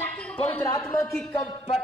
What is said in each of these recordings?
lacking upon पवित्र you. आत्मा की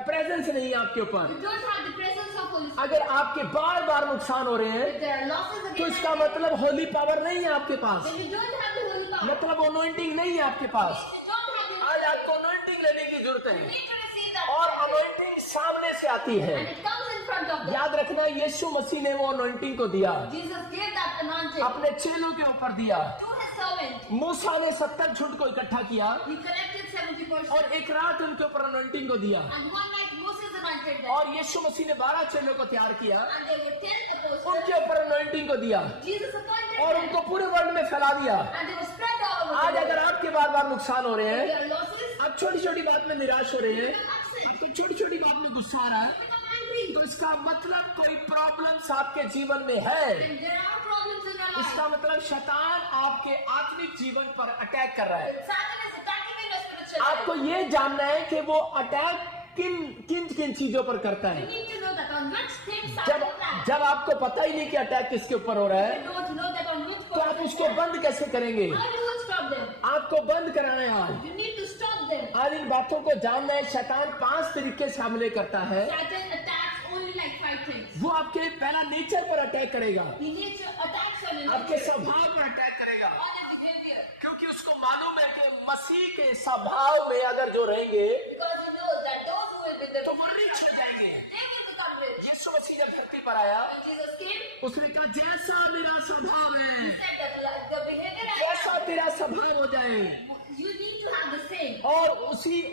प्रेजेंस नहीं है आपके You ऊपर, don't have the presence of Holy Spirit. अगर आपके बार बार नुकसान हो रहे हैं If there are losses तो again, इसका मतलब होली पावर नहीं है आपके पास, then you don't have the Holy Power. मतलब anointing नहीं है आपके पास। You don't have the आज आपको anointing लेने की जरूरत You है, need to receive that. और anointing सामने से आती है। And it comes in front of them. याद रखना, यीशु मसीह ने वो anointing को दिया, Jesus gave that anointing अपने चेलों के ऊपर दिया। to his servant. मूसा ने 70 झुंड को इकट्ठा किया He collected 70%. और एक रात उनके ऊपर anointing को दिया, And one night Moses anointed them. और यीशु मसीह ने 12 चेलों को तैयार किया, And there were 10 apostles. उनके ऊपर anointing को दिया Jesus appointed और them. उनको पूरे वर्ल्ड में फैला दिया। And they were spread all over आज the अगर world. आपके बार बार नुकसान हो रहे If हैं, there are losses, आप छोटी छोटी बात में निराश हो रहे हैं, upset, आपको छोटी छोटी बात में गुस्सा आ रहा है, become angry. तो इसका मतलब कोई प्रॉब्लम्स आपके जीवन में है। And there are problems in your life. इसका मतलब शैतान आपके आत्मिक जीवन पर अटैक कर रहा है। Satan is attacking in your spiritual life. आपको ये जानना है कि वो अटैक किन किन किन चीजों पर करता You है। need to know that on which things जब Satan attacks. जब आपको पता ही नहीं कि अटैक किसके ऊपर हो रहा है, You don't know that on which तो आप person उसको बंद कैसे करेंगे? How you will stop them? आपको बंद कराना है आज। You need to stop them. आज इन बातों को जानना है। शैतान 5 तरीके से हमले करता है। Satan attacks only like 5 things. वो आपके पहला नेचर पर अटैक करेगा, He needs to attacks on your आपके nature, स्वभाव पर अटैक करेगा, on your behavior. क्योंकि उसको मालूम है कि मसीह के स्वभाव में अगर जो रहेंगे Because he knows that those who will be the तो वो रिच हो जाएंगे। they will become rich. यीशु मसीह जब धरती पर आया, When Jesus came, उसने कहा जैसा मेरा स्वभाव he है said that the behavior I वैसा तेरा स्वभाव हो जाए, have, you need to have the same. और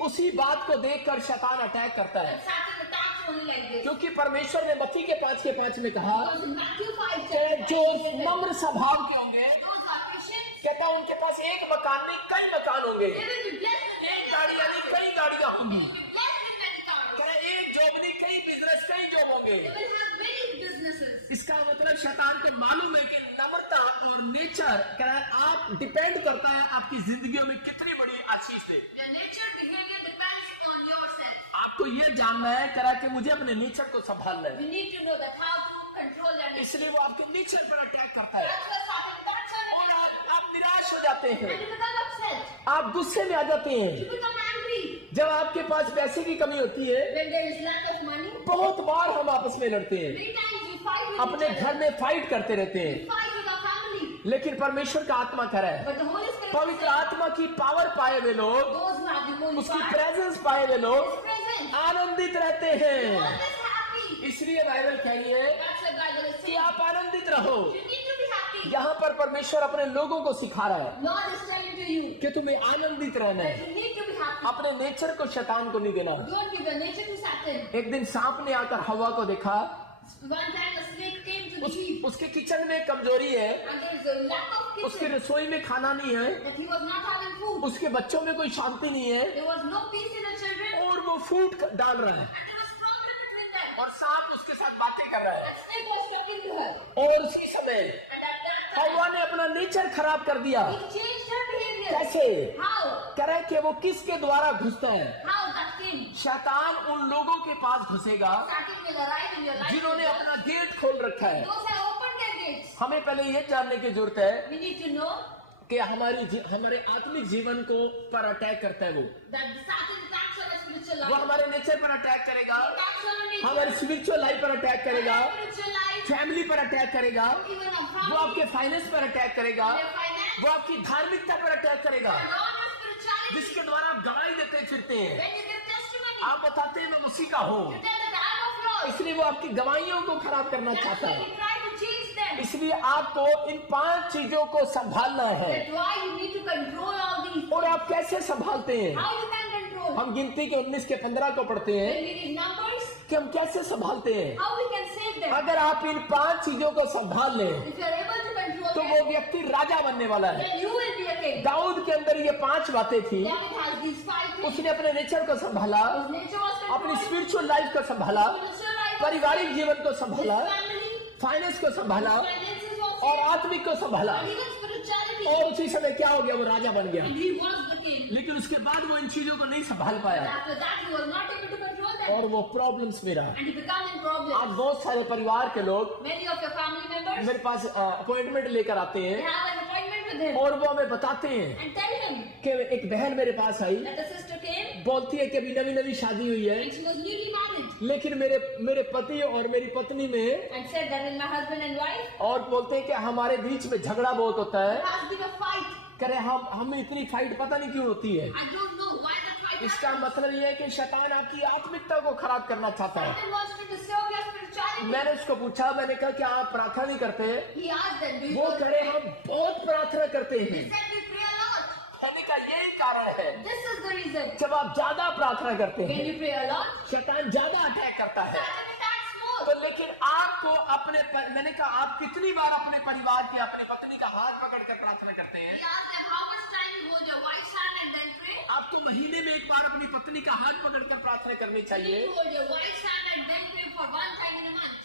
उसी बात को देखकर शैतान अटैक करता है। Satan attacks only like this. क्योंकि परमेश्वर ने मत्ती के 5:5 में कहा Because in Matthew 5, कि जो नम्र स्वभाव के होंगे, those are Christians, कहता है उनके पास एक मकान नहीं कई मकान होंगे, they will be blessed in एक many गाड़ी यानी कई गाड़ियां होंगी, They will be blessed in many cars. कहता है एक जॉब नहीं कई बिजनेस कई जॉब होंगे। They will have many businesses. इसका मतलब शैतान को मालूम है कि नम्रता और नेचर कह रहा है आप डिपेंड करता है आपकी जिंदगियों में कितनी बड़ी आशीष है। Your nature, behavior depends on yourself. आपको ये जानना है कह रहा है कि मुझे अपने नेचर को संभालना है, You need to know that how to control your nature. इसलिए वो आपके नेचर पर अटैक करता है That's why Satan attacks on your और nature. आप निराश हो जाते हैं, And you become upset. आप गुस्से में आ जाते हैं। You become angry. जब आपके पास पैसे की कमी होती है, When there is lack of money, बहुत बार हम आपस में लड़ते हैं, many times we fight with अपने each घर other. में फाइट करते रहते हैं, We fight with our family. लेकिन परमेश्वर का आत्मा कह रहा है But the Holy Spirit पवित्र says, आत्मा की पावर पाए हुए लोग, those who have the Holy उसकी Spirit प्रेजेंस पाए हुए लोग is present. आनंदित रहते हैं। Always happy. इसलिए बाइबल कही है That's what Bible is कि saying. आप आनंदित रहो। You need to be happy. यहाँ पर परमेश्वर अपने लोगों को सिखा रहा है Lord is telling to you कि तुम्हें आनंदित रहना that है, you need to be happy. अपने नेचर को शैतान को नहीं देना। Don't give your nature to Satan. एक दिन सांप ने आकर हवा को देखा, One time a snake came to Eve, उसके किचन में कमजोरी है, and there is a lack of उसकी kitchen, रसोई में खाना नहीं है, that he was not having food. उसके बच्चों में कोई शांति नहीं है, There was no peace in the children, और वो फूट डाल रहा है, and there was problem between them. और सांप उसके साथ बातें कर रहा है। That snake was talking to her, और उसी समय and at that time, हवा ने अपना नेचर खराब कर दिया। he changed her behavior. कैसे? How? कह रहा है कि वो किसके द्वारा घुसता है? How that came? शैतान उन लोगों के पास घुसेगा Satan will arrive in your life. जिन्होंने अपना गेट खोल रखा है। Those have opened their gates. हमें पहले ये जानने की जरूरत है We need to know कि हमारे आत्मिक जीवन को पर अटैक करता है वो that the Satan attacks on our spiritual वो life. हमारे नेचर पर अटैक करेगा, Attacks on our nature. हमारी स्पिरिचुअल लाइफ पर अटैक करेगा, Our spiritual life. फैमिली पर अटैक करेगा, Even our वो family. आपके फाइनेंस पर अटैक करेगा, Their finance. वो आपकी धार्मिकता पर अटैक करेगा, And all our spirituality. जिसके द्वारा आप गवाही देते फिरते हैं। When you give testimony, आप बताते हैं मैं मसीह का हूँ, you tell that I am of Lord. इसलिए वो आपकी गवाहियों को खराब करना That's चाहता why है। he tried to change them. इसलिए आपको इन 5 चीजों को संभालना है। That's why you need to control all these. और आप कैसे संभालते हैं? How you can control? हम गिनती के 19 के 15 को पढ़ते हैं When we read Numbers, कि हम कैसे संभालते हैं। how we can save them? अगर आप इन 5 चीजों को संभाल लें If you are able to control तो them, वो व्यक्ति राजा बनने वाला है। then you will be a king. Dawood के अंदर ये 5 बातें थी। David has these 5 things. उसने अपने नेचर को संभाला, His nature was अपनी controlled. स्पिरिचुअल लाइफ को संभाला, Spiritual life. पारिवारिक जीवन को His संभाला, family. फाइनेंस को संभाला Finances was और आत्मिक को संभाला। and even spirituality. और उसी समय क्या हो गया? वो राजा बन गया। And he was the king. लेकिन उसके बाद वो इन चीजों को नहीं संभाल पाया After that, he was not able to control them. और वो प्रॉब्लम्स में रहा। And he became in आज problems. बहुत सारे परिवार के लोग Many of your family members, मेरे पास अपॉइंटमेंट लेकर आते they हैं have an appointment with him और वो हमें बताते हैं and tell him कि एक बहन मेरे पास आई, that the sister came बोलती है कि अभी नवी नवी शादी हुई है, and she was newly married, लेकिन मेरे पति और मेरी पत्नी में, and said that in my husband and wife, और बोलते हैं कि हमारे बीच में झगड़ा बहुत होता है। there has been a fight. करे हम इतनी फाइट पता नहीं क्यों होती है। I don't know why that fight इसका happened. मतलब ये है कि शैतान आपकी आत्मिकता को खराब करना चाहता है। Satan wants to disturb your spirituality. मैंने उसको पूछा, मैंने कहा कि आप प्रार्थना नहीं करते? He asked them, do you वो go to करे pray? हम बहुत प्रार्थना करते He हैं। said, we pray a lot. कहने का यही कारण है, This is the reason. जब आप ज्यादा प्रार्थना करते When हैं you pray a lot, शैतान ज्यादा अटैक करता है। Satan attacks more. तो लेकिन आपको मैंने कहा आप कितनी बार अपने परिवार की, अपनी पत्नी का हाथ पकड़कर प्रार्थना करते हैं? He asked them, how much time you hold your wife's hand and then pray? आपको महीने में एक बार अपनी पत्नी का हाथ पकड़कर प्रार्थना करनी You चाहिए। need to hold your wife's hand and then pray for one time in a month.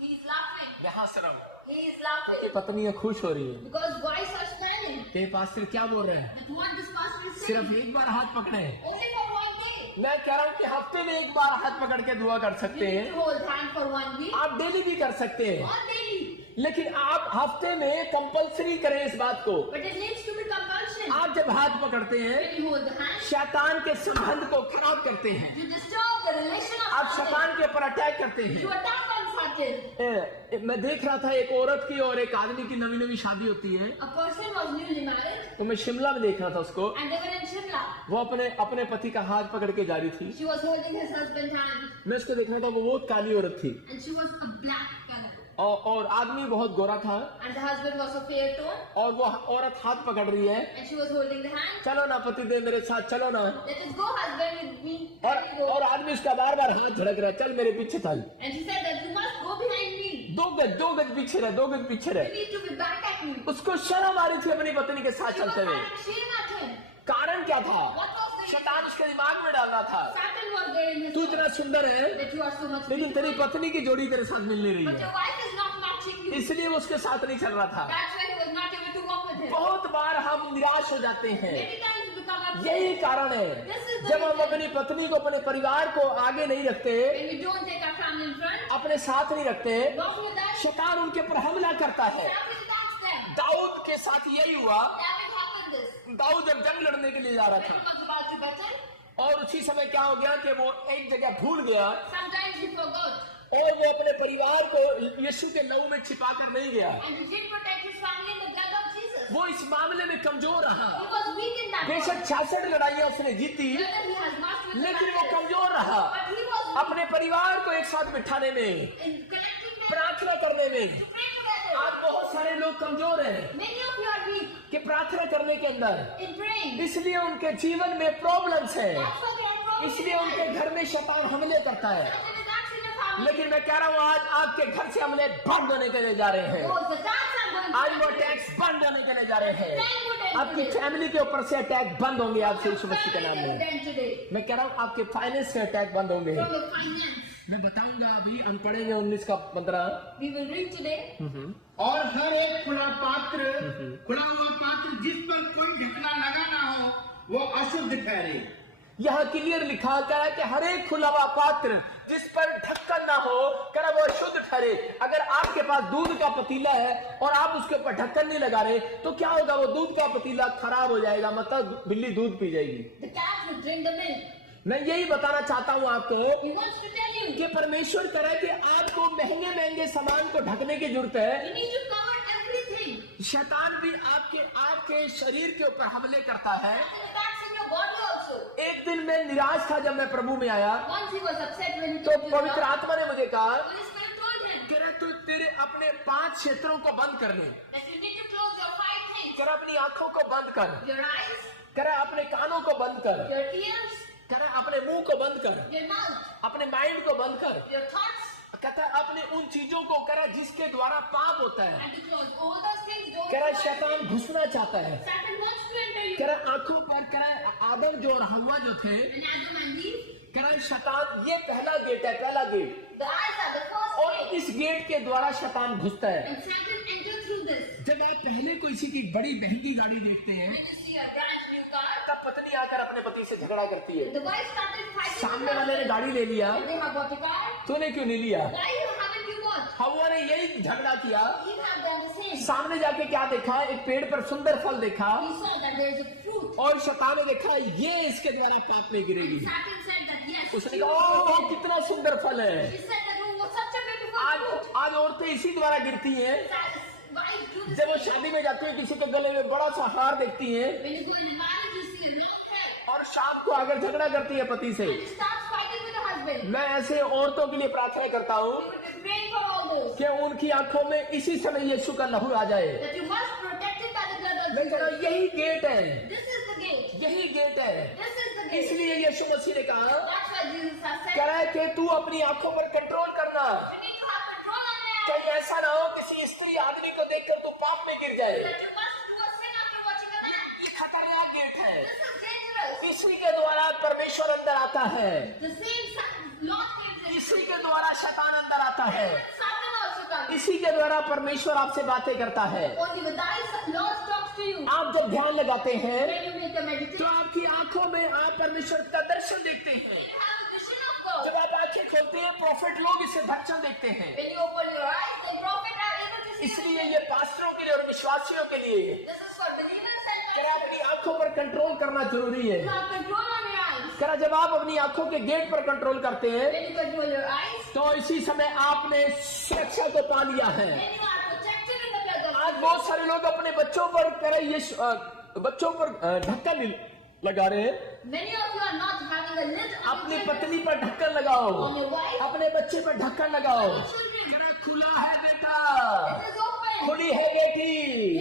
He is laughing. यहाँ से रहो, He is laughing. पत्नियां खुश हो रही है Because wives are smiling. कि पास्टर क्या बोल रहे हैं, But what this pastor is सिर्फ saying, एक बार हाथ पकड़े। only for one day. मैं कह रहा हूँ कि हफ्ते में एक बार हाथ पकड़ के दुआ कर You सकते need हैं, to hold hand for 1 week आप डेली भी कर सकते हैं, or daily. लेकिन आप हफ्ते में कंपलसरी करें इस बात को। But it needs to be compulsion. आप जब हाथ पकड़ते हैं When you hold the hand, शैतान के संबंध को खराब करते हैं, you disturb the relation of आप Satan. शैतान के ऊपर अटैक करते You हैं। attack on Satan. मैं देख रहा था एक औरत की और एक आदमी की नवी नवी शादी होती है, A person was newly married तो मैं शिमला में देख रहा था उसको। and they were in Shimla. वो अपने पति का हाथ पकड़ के जा रही थी। She was holding his husband's hand मैं उसको देख रहा था, वो बहुत काली औरत थी and she was a black color. और आदमी बहुत गोरा था, And the husband was a fair tone और वो औरत हाथ पकड़ रही है, and she was holding the hand. चलो ना पति देव मेरे साथ चलो ना। Let us go, husband, with me. और Let me go. और आदमी उसका बार बार हाथ झड़क रहा है, चल मेरे पीछे चल, And she said that you must go behind me. 2 गज पीछे रह, 2 गज पीछे You रह। need to be back at me. उसको शर्म आ रही थी अपनी पत्नी के साथ She was चलते हुए। having shame at him. कारण क्या था? What was the शैतान उसके दिमाग में डालना था, Satan was there in his तू इतना heart सुंदर है that you are so much लेकिन तेरी beautiful, पत्नी की जोड़ी तेरे साथ मिल नहीं रही but है, your wife is not matching you. इसलिए वो उसके साथ नहीं चल रहा था। That's why he was not able to walk with him. बहुत बार हम निराश हो जाते हैं, Many times you become upset. यही कारण है। जब हम अपनी पत्नी को, अपने परिवार को आगे नहीं रखते, When we don't take our family in front, अपने साथ नहीं रखते, walk with us, शैतान उनके ऊपर हमला करता है। Satan attacks them. दाऊद के साथ यही हुआ। David happened this. दाऊद जब जंग लड़ने के लिए जा रहा When he था was about to battle, और उसी समय क्या हो गया कि वो एक जगह भूल गया sometimes he forgot. और वो अपने परिवार को यीशु के लहू में छिपा कर नहीं गया। And he didn't protect his family in the blood of Jesus. वो इस मामले में कमजोर रहा। He was weak in that बेशक point. 66 लड़ाइयां उसने जीती, Whether he has marched with the लेकिन वो battles, कमजोर रहा। but he was weak अपने परिवार को एक साथ बिठाने में, in connecting them प्रार्थना करने में। to pray together. आज बहुत सारे लोग कमजोर हैं Many of you are weak कि प्रार्थना करने के अंदर, in praying. इसलिए उनके जीवन में प्रॉब्लम्स हैं, That's why they are problems. इसलिए उनके घर में शैतान हमले करता है। Satan attacks in your family. लेकिन मैं कह रहा हूँ आज आपके घर से हमले बंद होने के लिए जा रहे हैं। Those attacks are going to आज वो happen. अटैक्स बंद होने के लिए जा रहे हैं। Thank you, Lord, आपकी today. फैमिली के ऊपर से अटैक बंद होंगे आज से यीशु मसीह के नाम Family में। is today. मैं कह रहा हूँ आपके फाइनेंस से अटैक बंद होंगे। From your finance. मैं बताऊंगा अभी, हम पढ़ेंगे 19 का 15। We will read today. और हर एक खुला हुआ पात्र जिस पर कोई ढकना लगा ना हो वो अशुद्ध ठहरे। यहाँ क्लियर लिखा गया है कि हर एक खुला हुआ पात्र जिस पर ढक्कन ना हो करा वो शुद्ध ठहरे। अगर आपके पास दूध का पतीला है और आप उसके ऊपर ढक्कन नहीं लगा रहे तो क्या होगा? वो दूध का पतीला खराब हो जाएगा, मतलब बिल्ली दूध पी जाएगी। The cat will drink the milk. मैं यही बताना चाहता हूँ आपको He wants to tell you. कि परमेश्वर करे कि आपको महंगे महंगे सामान को ढकने की जरूरत है। You need to cover everything. शैतान भी आपके शरीर के ऊपर हमले करता है। Satan attacks in your body also. एक दिन मैं निराश था जब मैं प्रभु में आया Once he was upset when he तो told you पवित्र about, आत्मा ने मुझे कहा Holy Spirit told him कि रे तू तेरे अपने 5 क्षेत्रों को बंद कर ले, that you need to close your 5 things. कर अपनी आंखों को बंद कर, Your eyes, कर अपने कानों को बंद कर, your ears, कर अपने मुंह को बंद कर, your mouth, अपने माइंड को बंद कर, your thoughts, कहता है अपने उन चीजों को करा जिसके द्वारा पाप होता है। and to close all those things. Don't करा close. शैतान घुसना चाहता है। Satan wants to enter you. करा आंखों पर, करा आदम जो और हव्वा जो थे, And Adam and Eve, करा शैतान, ये पहला गेट है, पहला gate, the eyes are the first और gate. इस गेट के द्वारा शैतान घुसता है। And Satan enters through this. जब आप पहले किसी की बड़ी महंगी गाड़ी देखते हैं When you see a brand new car, तब पत्नी आकर अपने पति से झगड़ा करती है, the wife started fighting. सामने वाले ने गाड़ी ले लिया, They have bought a car. तूने क्यों नहीं लिया? Why haven't you bought? हव्वा ने यही झगड़ा किया। You have done the same. सामने जाके क्या देखा? एक पेड़ पर सुंदर फल देखा, He saw that there is a fruit. और शैतान ने देखा ये इसके द्वारा पाप में गिरेगी। Satan said that yes. उसने कहा ओह कितना सुंदर फल है। She said that oh, was such a beautiful आज fruit. आज औरतें इसी द्वारा गिरती हैं। Wives do the जब वो same. शादी में जाती है किसी के गले में बड़ा सा हार देखती हैं When you go in marriage, you see a long hair. और शाम को आकर झगड़ा करती है पति से। And you start fighting with the husband. मैं ऐसे औरतों के लिए प्रार्थना करता हूँ You will be praying for all those. कि उनकी आंखों में इसी समय यीशु का लहू आ जाए। That you must protect it by the blood of मैं कह रहा Jesus. हूं, यही गेट है, This is the gate. यही गेट है। This is the gate. इसलिए यीशु मसीह ने कहा That's why Jesus has said. कह रहा है कि तू अपनी आंखों पर कंट्रोल करना। You need to have control on it. कहीं ऐसा ना हो किसी स्त्री आदमी को देखकर तू पाप में गिर जाए। That you must do a sin after watching a man. ये खतरनाक गेट है। This is dangerous. इसी के द्वारा परमेश्वर अंदर आता है, The same Lord came in. इसी के द्वारा शैतान अंदर आता है, Satan also comes. इसी के द्वारा परमेश्वर आपसे बातें करता है। Only with eyes, Lord talks to you. आप जब ध्यान लगाते हैं When you make a तो meditation, आपकी आंखों में आप परमेश्वर का दर्शन देखते हैं। you have a vision of God. जब आप आंखें खोलते हैं प्रॉफिट लोग इसे दर्शन देखते हैं। When you open your eyes, the prophet are able to see. इसलिए ये पास्टरों के लिए और विश्वासियों के लिए This is for believers and करा अपनी आंखों पर कंट्रोल करना जरूरी है। you have control on your eyes. करा जब आप अपनी आंखों के गेट पर कंट्रोल करते हैं When you control your eyes, तो इसी समय आपने सुरक्षा को पा लिया है। then you are protected in the blood of आज बहुत सारे लोग अपने बच्चों पर करे ये बच्चों पर ढक्कन लगा रहे हैं। Many of you are not having a lid on अपनी your पत्नी पर ढक्कन लगाओ, on your wife, अपने बच्चे पर ढक्कन लगाओ। on your children. करा खुला है बेटा, It is open. खुली है बेटी,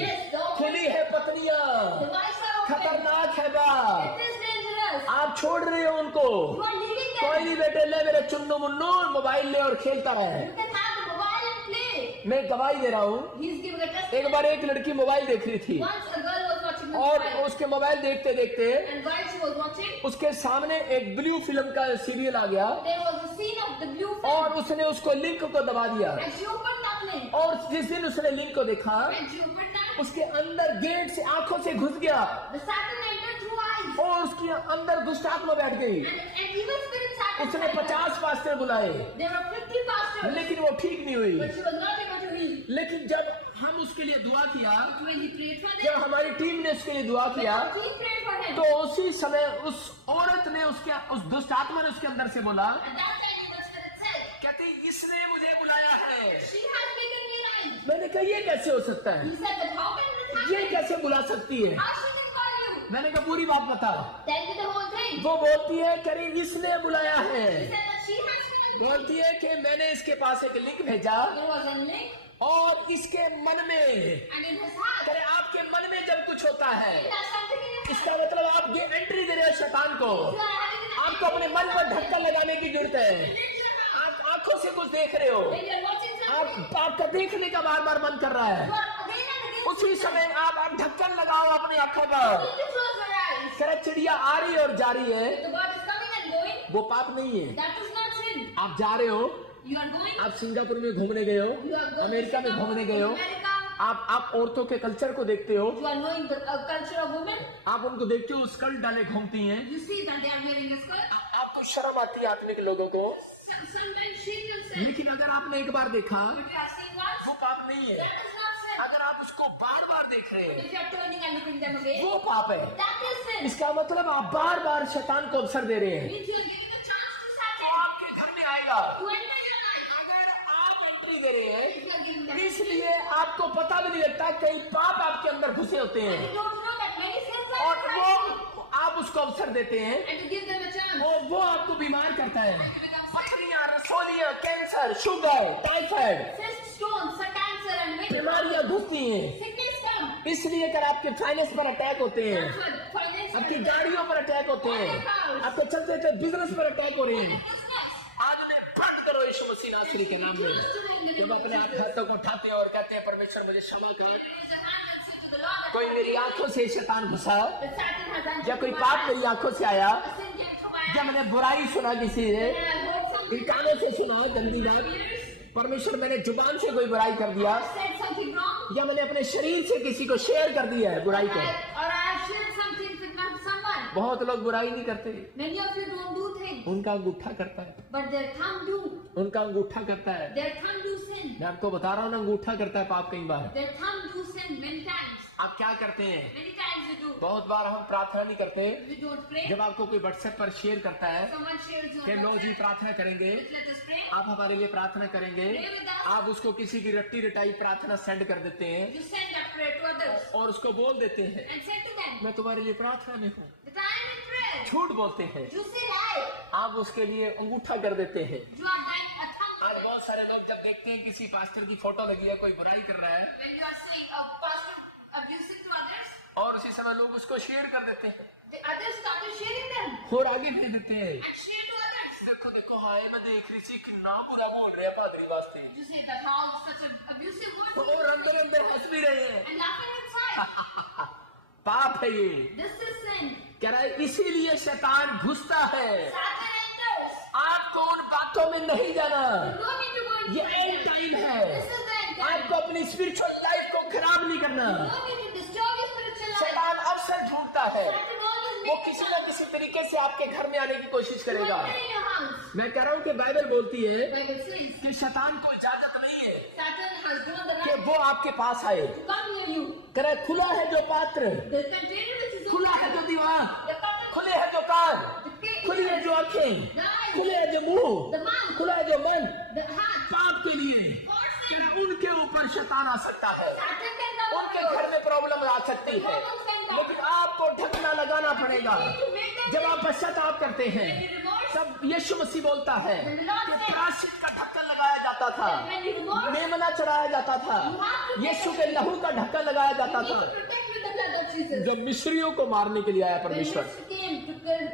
Yes, the open. खुली है पत्नियां, The wives are open. खतरनाक है बाप। It is dangerous. आप छोड़ रहे हो उनको। You are leaving them. कोई नहीं बेटे, ले मेरे चुन्नू मुन्नू मोबाइल ले और खेलता रहे। You can have the mobile and play. मैं गवाही दे रहा हूँ। He's giving a एक testimony. बार एक लड़की मोबाइल देख रही थी Once a girl was watching the और mobile, उसके मोबाइल देखते देखते and while she was watching, उसके सामने एक ब्लू फिल्म का सीरियल आ गया there was a scene of the blue और film, उसने उसको लिंक को दबा दिया। and she opened that link. और जिस दिन उसने लिंक को देखा When she opened that, उसके अंदर गेट से आंखों से घुस गया the Satan entered through eyes, और उसके अंदर दुष्ट आत्मा बैठ गई। and evil spirit Satan. उसने 50 पास्टर बुलाए There were 50 pastors, लेकिन वो ठीक नहीं हुई। but she was not able to heal. लेकिन जब हम उसके लिए दुआ किया, When he prayed for जब them, हमारी टीम ने उसके लिए दुआ किया he prayed for him. तो उसी समय उस औरत ने उस दुष्ट आत्मा ने उसके अंदर से बोला, At that time, evil spirit said, कहती इसने मुझे बुलाया है। she has given me life. मैंने कहा ये कैसे हो सकता है, He said that how can this ये happen? कैसे बुला सकती है। How she can call you? मैंने कहा पूरी बात बता। Tell me the whole thing. वो बोलती है करे इसने बुलाया है, He said that she has given me. बोलती है कि मैंने इसके पास एक लिंक भेजा There was a link, और इसके मन में and in his heart, करे आपके मन में जब कुछ होता है there's something in his इसका मतलब आप ये एंट्री दे रहे हो शैतान को। heart. You are having an आपको अपने मन पर ढक्कन लगाने की जरूरत है। in your heart. आप आंखों से कुछ देख रहे हो, When you are watching something, आपका देखने का बार बार मन कर रहा है। you are again and again. उसी समय आप ढक्कन लगाओ अपनी आंखों पर। You need to close your eyes. करे चिड़िया आ रही है और जा रही है, The bird is coming and going. वो पाप नहीं है। That is not sin. आप जा रहे हो, You are going. आप सिंगापुर में घूमने गए हो, You are going अमेरिका में to घूमने गए हो, America. आप औरतों के कल्चर को देखते हो, You are knowing the culture of women. आप उनको देखते हो स्कर्ट डाले घूमती हैं, You see that they are wearing a skirt. आपको शर्म आती है आत्मिक लोगों को। Some men shame themselves. लेकिन अगर आपने एक बार देखा But you have seen once. वो पाप नहीं है। That is not sin. अगर आप उसको बार बार देख रहे हैं If you are turning and looking them away, वो पाप है। that is sin. इसका मतलब आप बार बार शैतान को अवसर दे रहे हैं। Means you are giving a chance to तो Satan आपके घर में आएगा। to enter your life. अगर आप एंट्री दे रहे हैं If you are giving them, इसलिए आपको पता भी नहीं लगता कई पाप आपके अंदर घुसे होते and हैं you don't know that many sins और are वो inside आप उसको अवसर देते हैं you, and you give them a chance. और वो आपको बीमार करता है। पथरियां, रसोलियां, cancer, sugar, typhoid Cyst, stones, cancer, and many बीमारियां घुसती हैं। sickness come. इसलिए अगर आपके फाइनेंस पर अटैक होते हैं, That's what for the next आपकी गाड़ियों पर अटैक होते हैं, आपके चलते चलते बिजनेस पर अटैक हो रही है, आज उन्हें बंद करो यीशु मसीह नासरी के नाम में। जब अपने आप हाथों को उठाते हैं और कहते हैं परमेश्वर मुझे क्षमा कर, Raise your hand and say to the Lord that कोई मेरी आंखों से शैतान घुसा that Satan has entered या कोई my पाप eyes. मेरी आंखों से आया, A sin came to my जब eyes. मैंने बुराई सुना किसी से, And I heard something कानों से सुना गंदी बात, ears. परमेश्वर मैंने जुबान से कोई बुराई कर दिया I said something wrong. या मैंने अपने शरीर से किसी को शेयर कर दिया है बुराई को। Or I have shared something with someone. बहुत लोग बुराई नहीं करते, Many of you don't do things, उनका अंगूठा करता है, but their tongue do. उनका अंगूठा करता है। Their tongue do sin. मैं आपको बता रहा हूँ ना, अंगूठा करता है पाप कई बार। Their tongue do sin many times. आप क्या करते हैं? Many times we do. बहुत बार हम प्रार्थना नहीं करते। We don't pray. जब आपको कोई व्हाट्सएप पर शेयर करता है Someone shares your कि लो जी WhatsApp. प्रार्थना करेंगे, Let us pray. आप हमारे लिए प्रार्थना करेंगे, Pray with us. आप उसको किसी की रट्टी रटाई प्रार्थना सेंड कर देते हैं You send that prayer to others और उसको बोल देते हैं and say to them मैं तुम्हारे लिए प्रार्थना में हूँ। that I am in prayer. झूठ बोलते हैं, You say lie. आप उसके लिए अंगूठा कर देते हैं। You are dying a tongue. आज बहुत सारे लोग जब देखते हैं किसी पास्टर की फोटो लगी है, कोई बुराई कर रहा है When you are seeing a pastor abusing to others, और उसी समय लोग उसको शेयर कर देते हैं the others started sharing them और आगे भेज देते हैं। and share to others. देखो देखो हाय मैं देख रही थी कितना बुरा बोल रहे हैं पादरी वास्ते You say that how such an abusive word और अंदर अंदर हंस भी रहे हैं। and laughing inside. पाप है ये। This is sin. कह रहा है इसीलिए शैतान घुसता है। Satan enters. आपको उन बातों में नहीं जाना, You don't need to go into ये prayer. एंड टाइम है। This is the end time. आपको अपनी स्पिरिचुअल लाइफ को खराब नहीं करना। You don't need to disturb your spiritual life. शैतान अवसर ढूंढता है, Satan always वो makes किसी a न किसी तरीके से आपके घर में आने की कोशिश to करेगा। enter in your house. मैं कह रहा हूँ कि बाइबल बोलती है Bible says कि शैतान को इजाजत नहीं है Satan has given the कि right वो आपके पास आए। to come near you. कह रहा है खुला है जो पात्र, The container which is खुला है जो दीवार, the container, खुले है जो कान, the gate, खुली है जो आंखें, खुले है जो मुंह, the mouth, खुला है जो मन, the heart. पाप के लिए For कह sin. रहा है, उनके ऊपर शैतान आ सकता है, Satan can come उनके over घर you. में प्रॉब्लम आ सकती है, लेकिन आपको ढकना लगाना पड़ेगा। जब आप पश्चाताप करते हैं When you remorse, तब यीशु मसीह बोलता है कि प्रायश्चित का ढक्कन लगाया जाता था, when you remorse, मेमना चढ़ाया जाता था, यीशु के लहू का ढक्कन लगाया you जाता need था। to protect with the blood of Jesus. जब मिस्रियों को मारने के लिए आया When परमेश्वर, Jesus came to kill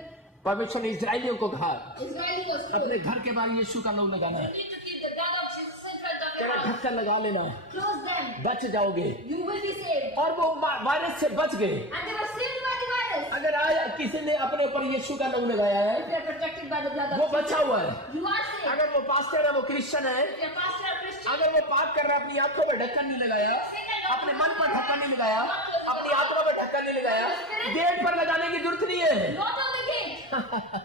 परमेश्वर ने इजराइलियों को कहा Israel was killed. अपने घर के बाहर यीशु का लहू लगाना, You need to keep the blood of Jesus in front of तेरा your house. ढक्कन लगा लेना, Close them. बच जाओगे। You will be saved. और वो वायरस से बच गए। And they were saved by the virus. अगर आज किसी ने अपने ऊपर यीशु का लहू लगाया है, If you are protected by the blood वो of बचा हुआ है। Jesus, you are saved. अगर वो पास्टर है, वो क्रिश्चियन है, If your pastor or Christian, अगर वो पाप कर रहा है, अपनी आंखों पर ढक्कन नहीं लगाया, अपने मन पर ढक्कन नहीं लगाया, अपनी आत्मा पर ढक्कन नहीं लगाया, गेट पर लगाने की जरूरत नहीं है। not on the gate.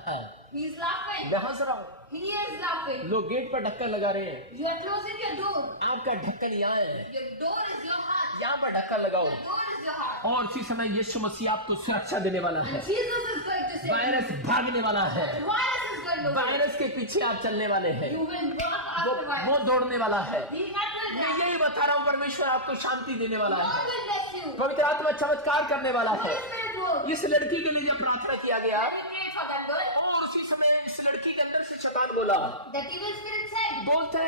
He is laughing. मैं हंस रहा हूँ, He is laughing. लोग गेट पर ढक्कन लगा रहे हैं। You are closing your door. आपका ढक्कन यहाँ है, Your door is your heart. यहाँ पर ढक्कन लगाओ। Your door is your heart. और इसी समय यीशु मसीह आपको सुरक्षा देने वाला है। And Jesus is going to save you. Virus भागने वाला है, The virus is going to win. Virus के पीछे आप चलने वाले हैं, You will walk वो after virus. वो दौड़ने वाला है। He will not will मैं यही बता रहा हूँ, परमेश्वर आपको शांति देने वाला God है, will bless you. पवित्र आत्मा चमत्कार करने वाला है। Holy Spirit will. इस लड़की के लिए जब प्रार्थना किया गया We pray for that girl. और उसी समय इस लड़की के अंदर से शैतान बोला, That evil spirit said, बोलता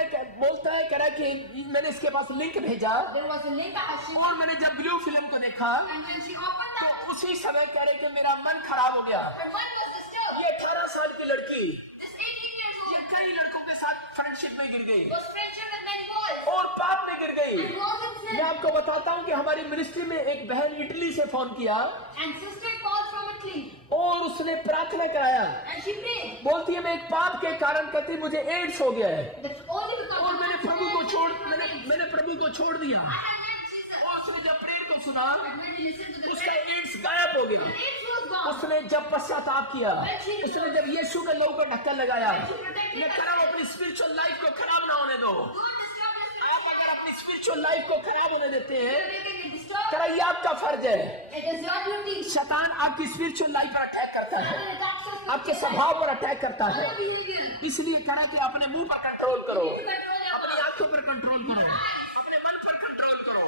है कह रहा है कि मैंने इसके पास लिंक भेजा there was a link I had और मैंने जब ब्लू फिल्म को देखा and when she opened तो that, उसी समय कह रहे कि मेरा मन खराब हो गया। her mind was disturbed. ये 18 साल की लड़की This 18 years ये old कई lड़कों के साथ फ्रेंडशिप में गिर गई was friendship with many boys और पाप में गिर गई। and was in मैं sin. आपको बताता हूँ कि हमारी मिनिस्ट्री में एक बहन इटली से फोन किया And sister called from Italy और उसने प्रार्थना कराया, and she prayed बोलती है मैं एक पाप के कारण कहती मुझे एड्स हो गया है that only because और of मैंने my प्रभु को sin, छोड़ I मैंने had मैंने प्रभु को छोड़ दिया। met Jesus. और उसने जब प्रेयर को सुना And when he listened to the उसका prayer, एड्स गायब हो गया। the AIDS was gone. उसने जब पश्चाताप किया, उसने जब यीशु के लहू का ढक्कन लगाया, मैं कह रहा हूं अपनी स्पिरिचुअल लाइफ को खराब ना होने दो। Do it disturb your आप अगर अपनी स्पिरिचुअल लाइफ को खराब होने देते हैं, making it disturb. कह रहा ये आपका फर्ज है। It is your duty. शैतान आपकी स्पिरिचुअल लाइफ पर अटैक करता है, Satan attacks your आपके spiritual स्वभाव पर अटैक करता है। life, your behavior. इसलिए कह रहा कि अपने मुंह पर कंट्रोल करो, You control your अपनी आंखों पर कंट्रोल करो, अपने मन पर कंट्रोल करो।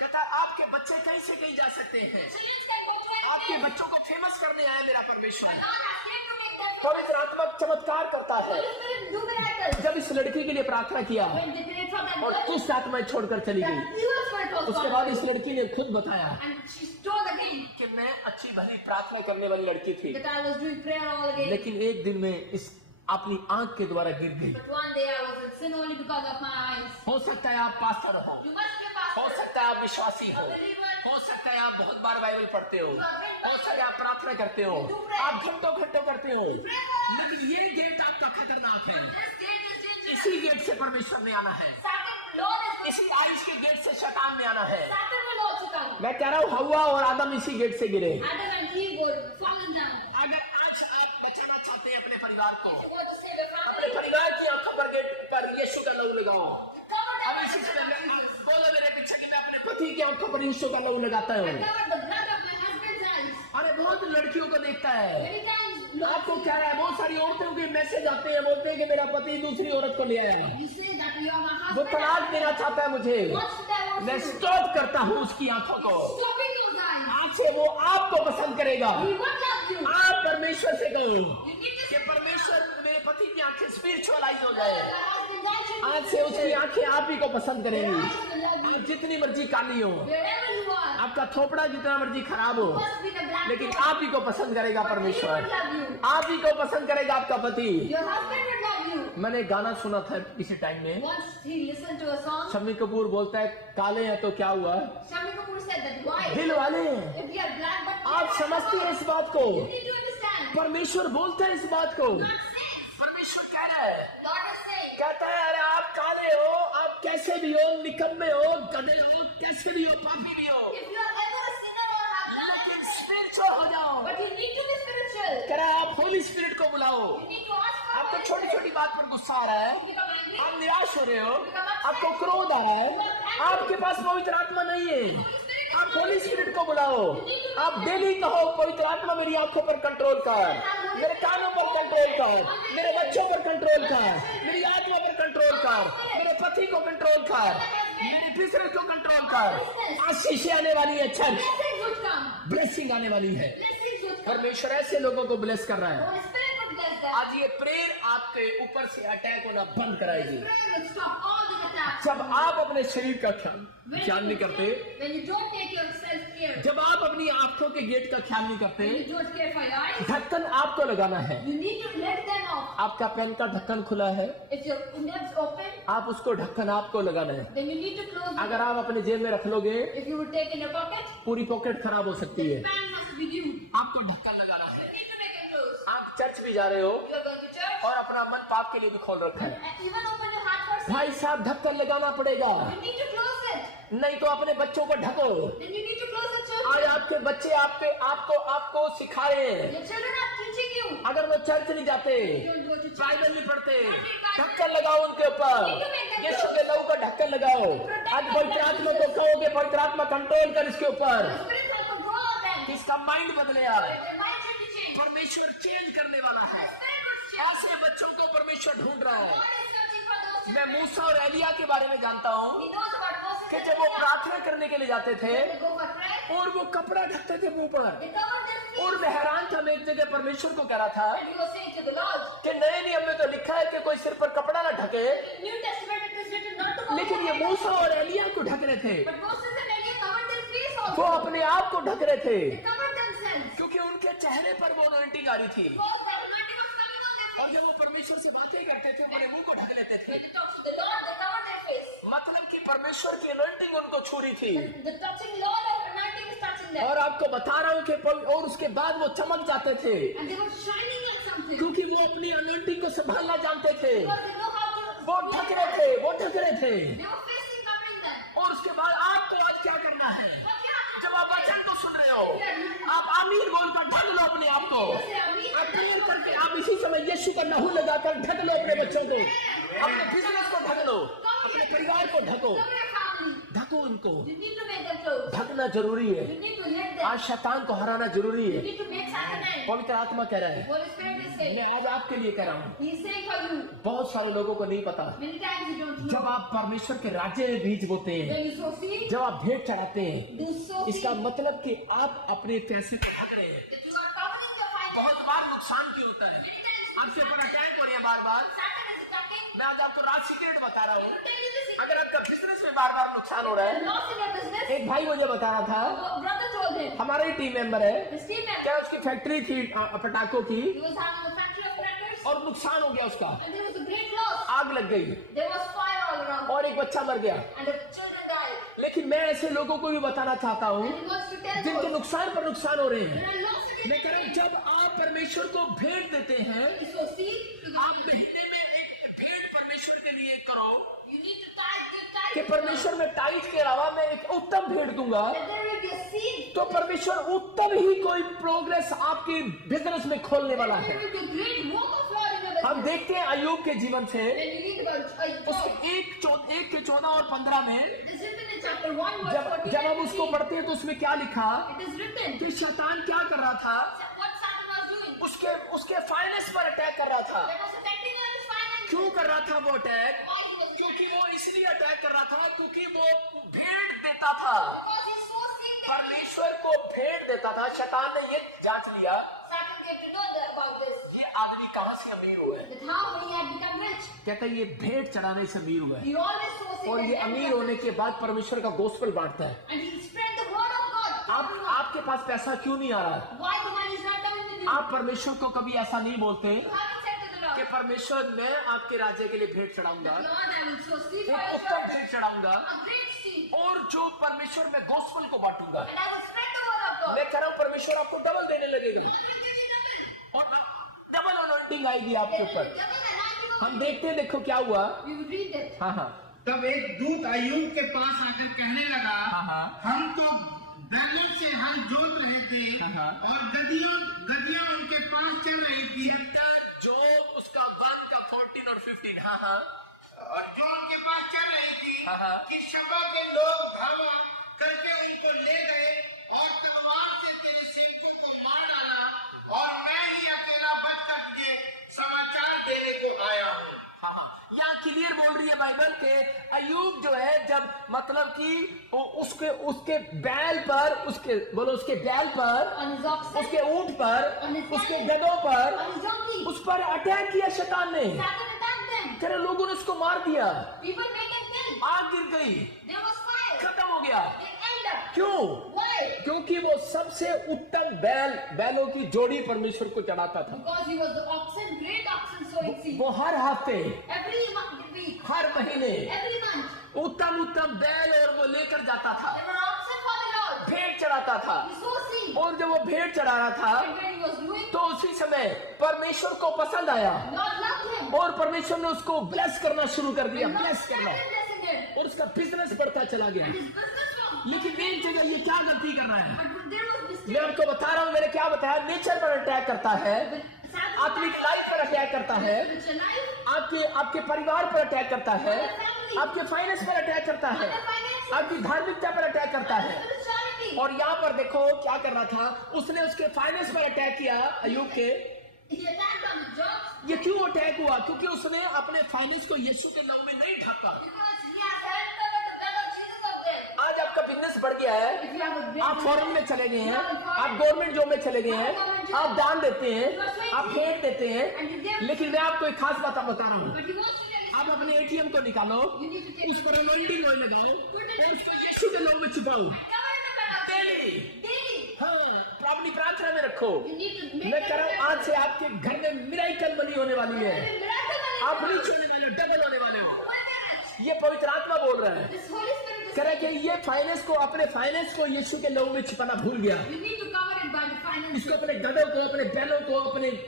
कहता आपके बच्चे कहीं से कहीं जा सकते हैं। children can go to आपके anything. बच्चों को फेमस करने आया मेरा परमेश्वर। God has came to make them famous. पवित्र आत्मा चमत्कार करता है। Holy Spirit do miracles. जब इस लड़की के लिए प्रार्थना किया When they prayed for that और girl, दुष्ट आत्माएं छोड़कर चली गई, that evil spirit was उसके gone. बाद इस लड़की ने खुद बताया And she told again कि मैं अच्छी भली प्रार्थना करने वाली लड़की थी, that I was doing prayer all again. लेकिन एक दिन में इस अपनी आंख के द्वारा गिर गई। But one day I was in sin only because of my eyes. हो सकता है आप पास्टर हो, You must be a हो pastor. सकता है आप विश्वासी हो, A believer. हो सकता है आप बहुत बार बाइबल पढ़ते हो, हो सकता है आप प्रार्थना करते हो, आप घंटों घंटों करते हो, लेकिन ये गेट आपका खतरनाक है। This gate is dangerous. इसी गेट से परमेश्वर ने आना है, Satan, Lord is इसी आइस के गेट से शैतान ने आना है। Satan will also come. मैं कह रहा हूँ हवा और आदम इसी गेट से गिरे। Adam and Eve were fallen down. अगर आज आप बचाना चाहते हैं अपने परिवार को, You want to save your अपने family? परिवार की आंखों पर गेट पर यीशु का लहू लगाओ। Cover अब them इसी with समय the blood of Jesus. बोलो मेरे पीछे कि मैं अपने पति की आंखों पर यीशु का लहू लगाता I है। cover the blood of my husband's eyes. अरे बहुत लड़कियों को देखता है, Many times, आपको क्या है, बहुत सारी औरतों के मैसेज आते हैं, बोलते हैं कि मेरा पति दूसरी औरत को ले आया, you say that you are my वो husband. तलाक देना चाहता है मुझे। What's the divorce? मैं स्टॉप करता हूँ उसकी आंखों को। Stopping those eyes. आज से वो आपको पसंद करेगा। He won't love you. आप परमेश्वर से कहो You need to कि परमेश्वर मेरे पति की आंखें स्पिरिचुअलाइज हो जाए। My husband's eyes should आज be से उसकी आंखें आप ही को पसंद Your करेंगी। eyes will love you. आप जितनी मर्जी काली हो, Wherever you are. आपका थोपड़ा जितना मर्जी खराब हो, Must be the black लेकिन hole. आप ही को पसंद करेगा He परमेश्वर। will love you. आप ही को पसंद करेगा आपका पति। Your husband will love you. मैंने गाना सुना था इसी टाइम में, Once he listened to a song, Shammi Kapoor बोलता है काले हैं तो क्या हुआ, Shammi Kapoor said that why? दिल वाले हैं। If we are black, but आप समझते हैं इस बात को? you need to understand. परमेश्वर बोलता है इस बात को। God says, परमेश्वर कह रहा है, God is saying, कहता है अरे आप काले हो, आप कैसे भी हो, निकम्मे हो, गधे हो, कैसे भी हो, पापी भी हो, if you are ever a sinner or have done लेकिन anything, स्पिरिचुअल हो जाओ। but you need to be spiritual. कह रहा है आप होली स्पिरिट को बुलाओ। You need to ask for आपको Holy छोटी Spirit. छोटी बात पर गुस्सा आ रहा है, You become angry. आप निराश हो रहे हो, आपको क्रोध आ रहा है, आपके पास पवित्र आत्मा नहीं है, आप होली स्पिरिट को बुलाओ। आप डेली कहो पवित्र आत्मा मेरी आंखों पर कंट्रोल कर, मेरे कानों पर कंट्रोल कर, मेरे बच्चों पर कंट्रोल कर, मेरी आत्मा पर कंट्रोल कर, मेरे पति को कंट्रोल कर, मेरे बिजनेस को कंट्रोल कर। आशीष आने वाली है, church Blessings would come. Blessing आने वाली है। Blessings would come. परमेश्वर ऐसे लोगों को ब्लेस कर रहा है। Holy Spirit would bless them. आज ये प्रेयर आपके ऊपर से अटैक होना बंद कराएगी। Spirit will stop all the attacks. जब आप अपने शरीर का ख्याल नहीं करते, When you don't take yourself care, जब आप अपनी आंखों के गेट का ख्याल नहीं करते, when you don't care for your eyes, ढक्कन आपको लगाना है। you need to let them off. आपका पेन का ढक्कन खुला है, If your lips open, आप उसको ढक्कन आपको लगाना है। then you need to close it. अगर आप अपने जेब में रख लोगे, If you would take in your pocket, पूरी पॉकेट खराब हो सकती है। pan has to be new. आपको ढक्कन लगाना है। You need to make it close. आप चर्च भी जा रहे हो You are going to church, और अपना मन पाप के लिए भी खोल रखा है। and even open your heart for sin. भाई साहब ढक्कन लगाना पड़ेगा, You need to close it. नहीं तो अपने बच्चों को ढको। Then you need to close the आज church. आपके बच्चे आपको सिखा रहे हैं, Your children are teaching you. अगर वो चर्च नहीं जाते, You don't go to church. Bible नहीं पढ़ते, ढक्कन लगाओ उनके ऊपर, यीशु के लहू का ढक्कन लगाओ। आज पवित्र आत्मा को कहोगे पवित्र आत्मा कंट्रोल कर इसके ऊपर, The Spirit will control all them. कि इसका माइंड बदले यार। Their mind should be changed. परमेश्वर चेंज करने वाला है। The Spirit will change. ऐसे बच्चों को परमेश्वर ढूंढ रहा है। God is searching for those मैं children. मूसा और एलिया के बारे में जानता हूँ He knows about Moses कि and जब वो Elijah. प्रार्थना करने के लिए जाते थे When they go for prayer, और वो कपड़ा ढकते थे मुंह पर, they cover their feet. और मैं हैरान था, मैं एक जगह परमेश्वर को कह रहा था And he was saying to the Lord, कि नए नियम में तो लिखा है कि कोई सिर पर कपड़ा ना ढके, New Testament it is written not to cover लेकिन ये their head. मूसा और एलिया को ढक रहे थे। But Moses and Elijah covered their face वो also. अपने आप को ढक रहे थे They covered themselves. क्योंकि उनके चेहरे पर वो अनॉइंटिंग आ रही थी, Because the anointing was coming on their और face. जब वो परमेश्वर से बातें करते थे अपने मुंह को ढक लेते थे। When they talk to the Lord, they cover their face. मतलब कि परमेश्वर की अनॉइंटिंग उनको छू रही थी। The touching Lord of anointing is touching them. और आपको बता रहा हूँ कि और उसके बाद वो चमक जाते थे, And they were shining like something. क्योंकि वो अपनी अनॉइंटिंग को संभालना जानते थे। Because they know how to. वो ढक रहे थे, वो ढक रहे थे। They were facing covering them. और उसके बाद आपको आज क्या करना है? But yeah, जब आप वचन को सुन रहे हो, आप आमीन बोलकर ढक लो अपने आप को। आप प्रेयर करके आप इसी समय यीशु का लहू लगाकर ढक लो अपने बच्चों को, अपने बिजनेस को ढक लो, अपने परिवार को ढको, cover your family. ढको उनको। You need to make them close. ढकना जरूरी है। You need to let them. आज शैतान को हराना जरूरी You है। need to make Satan end. पवित्र आत्मा कह रहा है, Holy Spirit is saying. मैं आज आपके लिए कह रहा हूँ। He is saying for you. बहुत सारे लोगों को नहीं पता, Many times you don't जब know. आप परमेश्वर के राज्य में बीज बोते हैं, When you sow seed, जब आप भेंट चढ़ाते हैं, you sow इसका seed. मतलब कि आप अपने पैसे को ढक रहे हैं। That you are covering your finances. बहुत बार नुकसान क्यों होता है? Many times आपके ऊपर अटैक हो रहे हैं बार बार। Satan is attacking. मैं आज आपको राज सीक्रेट बता रहा हूँ। I tell you this. अगर आपका बिजनेस में बार बार नुकसान हो रहा है, Loss in your business. एक भाई मुझे बता रहा था, A brother told him. हमारा ही टीम मेंबर है, His team member. क्या उसकी फैक्ट्री थी पटाखों की, He was having a factory of crackers. और नुकसान हो गया उसका, And there was a great loss. आग लग गई There was fire all around. और एक बच्चा मर गया। And the children died. लेकिन मैं ऐसे लोगों को भी बताना चाहता हूँ And he wants to tell जिनके those. नुकसान पर नुकसान हो रहे हैं। When I lost again. मैं कह रहा हूँ, जब आप परमेश्वर को भेंट देते हैं, You sow seed. आप महीने में एक भेंट परमेश्वर के लिए करो You need to tithe. Give tithe. कि परमेश्वर में टाइट के अलावा मैं एक उत्तम भेंट दूंगा, That there will be a seed. तो परमेश्वर उत्तम ही कोई प्रोग्रेस आपकी बिजनेस में खोलने वाला There है। will be a great work of Lord in your हम business. देखते हैं अय्यूब के जीवन से When you read about उसके 1 के 14 और 15 में It is written in chapter 1 verse जब 14 जब हम and उसको 15. पढ़ते हैं तो उसमें क्या लिखा It is written कि शैतान क्या कर रहा था, what Satan was doing. उसके फाइनेंस पर अटैक कर रहा था। That was attacking on his finances. क्यों कर रहा था वो अटैक? Why he was क्योंकि वो इसलिए अटैक कर रहा था क्योंकि वो भेंट देता था, Because he saw sin that परमेश्वर को भेंट देता था। शैतान ने ये जांच लिया Satan came to know about this. ये आदमी कहां से अमीर हुआ है। That how he had become rich. कहता है ये भेंट चढ़ाने से अमीर हुआ है, He always saw sin और and ये then अमीर become होने rich. के बाद परमेश्वर का गोस्पेल बांटता है। And he spread the word of God. to everyone. आपके पास पैसा क्यों नहीं आ रहा है? Why the money is not coming to you? आप परमेश्वर को कभी ऐसा नहीं बोलते You haven't said to the कि Lord, परमेश्वर मैं आपके राज्य के लिए भेंट चढ़ाऊंगा, Lord, I will sow seed for एक your उत्तम church. भेंट चढ़ाऊंगा, A great seed. और जो परमेश्वर में गोस्पेल को बांटूंगा। And I will spread the word of God. मैं कह रहा हूं परमेश्वर आपको डबल देने लगेगा I will give you double. और डबल अनॉइंटिंग आएगी आपके There ऊपर। will be double and I will हम देखते हैं, देखो क्या हुआ। We will read it. हाँ हाँ तब एक दूत अय्यूब के पास आकर कहने लगा, हाँ। हम तो बैलों से हल जोत रहे थे हाँ। और गदियां उनके पास चल रही थी, जो उसका 1 का 14 और 15 हाँ हाँ और जो उनके पास चल रही थी हाँ। कि शबा के लोग धावा करके उनको ले गए और तलवार से तेरे सेवकों को मार डाला, और मैं ही अकेला बच करके समाचार देने को आया हूँ। हाँ हाँ यहाँ क्लियर बोल रही है बाइबल के अय्यूब जो है, जब मतलब कि उसके बैल पर, उसके बैल पर, On his oxen, उसके ऊंट पर, On his उसके camel, गधों पर, on his donkey. उस पर अटैक किया शैतान ने। Satan attacked them. तेरे लोगों ने उसको मार दिया, People made them dead. आग गिर गई, There was fire. खत्म हो गया। They ended up. क्यों? Why? क्योंकि वो सबसे उत्तम बैलों की जोड़ी परमेश्वर को चढ़ाता था। Because he was the oxen, great oxen sowing seed. वो हर हफ्ते, Every week, हर महीने every month, उत्तम बैल और वो लेकर जाता था, there were oxen for the Lord. भेंट चढ़ाता था। He sowed seed. और जब वो भेंट चढ़ा रहा था And when he was doing, तो उसी समय परमेश्वर को पसंद आया Lord loved him. और परमेश्वर ने उसको ब्लेस करना शुरू कर दिया, And Lord ब्लेस करना, started blessing him. और उसका बिजनेस बढ़ता चला गया। And his business was. लेकिन मेन जगह ये क्या गलती कर रहा है? But there was this मैं आपको बता रहा हूँ, मैंने क्या बताया, नेचर पर अटैक करता है, आत्मिक लाइफ पर अटैक करता है, spiritual life, आपके परिवार पर अटैक करता है, आपके फाइनेंस पर अटैक करता है, other finances, आपकी धार्मिकता पर अटैक करता है। spirituality. और यहाँ पर देखो क्या कर रहा था, उसने उसके फाइनेंस पर अटैक किया अय्यूब के। He attacked on the jobs ये क्यों अटैक हुआ? क्योंकि उसने अपने फाइनेंस को यीशु के नाम में नहीं ढका। because he has helped them with the blood of Jesus of them. आज आपका बिजनेस बढ़ गया है, If you have a आप business, फॉरेन में चले गए हैं, आप गवर्नमेंट जॉब में चले गए हैं, आप दान देते हैं, आप भेंट देते हैं, लेकिन मैं आपको एक खास बात बता रहा हूँ, but he wants to tell you, आप अपने एटीएम को निकालो, you need to take उस पर अनॉइंटिंग ऑयल लगाओ और उसको यीशु के नाम में छिपाओ cover the blood of daily. daily. हाँ, अपनी प्रार्थना में रखो। You need to make मैं कह रहा हूँ आज से आपके घर में मिराकल बनी होने वाली है, आप रिच होने वाले हो, डबल होने वाले हो। ये पवित्र आत्मा बोल रहा है, This Holy Spirit is कह रहा है कि ये फाइनेंस को, अपने फाइनेंस को यीशु के नाम में छिपाना भूल गया। you need to cover it by the finances. इसको अपने गधों को, अपने बैलों को,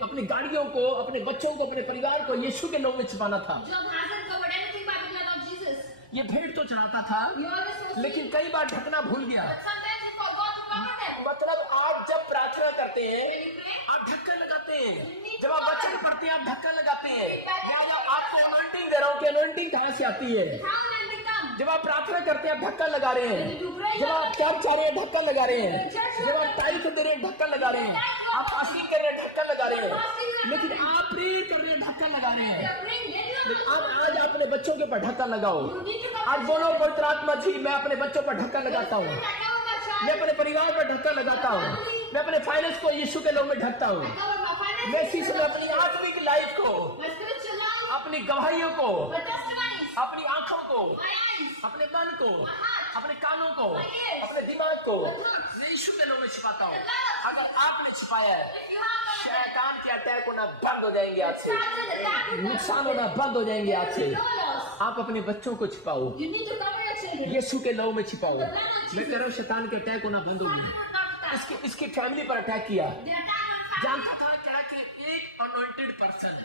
अपनी गाड़ियों को, अपने बच्चों को, अपने परिवार को यीशु के नाम में छिपाना था। Job hasn't covered anything by the blood of Jesus. ये भेंट तो चढ़ाता था, He always was लेकिन कई बार ढकना भूल गया। but sometimes he forgot to cover them. मतलब आप जब प्रार्थना करते हैं, When you pray, आप ढक्कन लगाते हैं, जब आप वचन पढ़ते हैं आप ढक्कन लगाते हैं। मैं आज आपको अनॉइंटिंग दे रहा हूँ कि अनॉइंटिंग कहाँ से आती है। how will it become? जब आप प्रार्थना करते हैं आप ढक्कन लगा रहे हैं, जब आप चर्च जा रहे हैं ढक्कन लगा रहे हैं, जब आप टाइप दे रहे हैं ढक्कन लगा रहे हैं, आप फास्टिंग कर रहे हैं ढक्कन लगा रहे हैं, लेकिन आप प्रेयर कर रहे हैं ढक्कन लगा रहे हैं। Bring daily on अब आज अपने बच्चों के ऊपर ढक्कन लगाओ। You need to cover आज बोलो पवित्र आत्मा जी, मैं अपने बच्चों पर ढक्कन लगाता हूँ, I cover my मैं child. अपने परिवार पर ढक्कन लगाता हूँ, मैं अपने फाइनेंस को यीशु के नाम में ढकता हूँ। I cover my finances. मैं इसी समय अपनी आत्मिक लाइफ को, My spiritual life. अपनी गवाहियों को, My testimonies. अपनी आंखों को, My eyes. अपने मन को, My heart. अपने कानों को, My ears. अपने दिमाग को My thoughts. मैं यीशु के नाम में छिपाता हूँ। The blood. अगर आपने छिपाया है, If you have covered it, शैतान के अटैक होना बंद हो जाएंगे आज से, Satan attack will नुकसान होना बंद हो जाएंगे आज से। no loss. आप अपने बच्चों को छिपाओ, You need to cover your children. यीशु के नाम में छिपाओ। मैं कह रहा हूँ शैतान के अटैक होना बंद हो Satan गया। will not attack. इसकी फैमिली पर अटैक किया। They attack on family. जानता था क्या कि एक अनॉइंटेड पर्सन,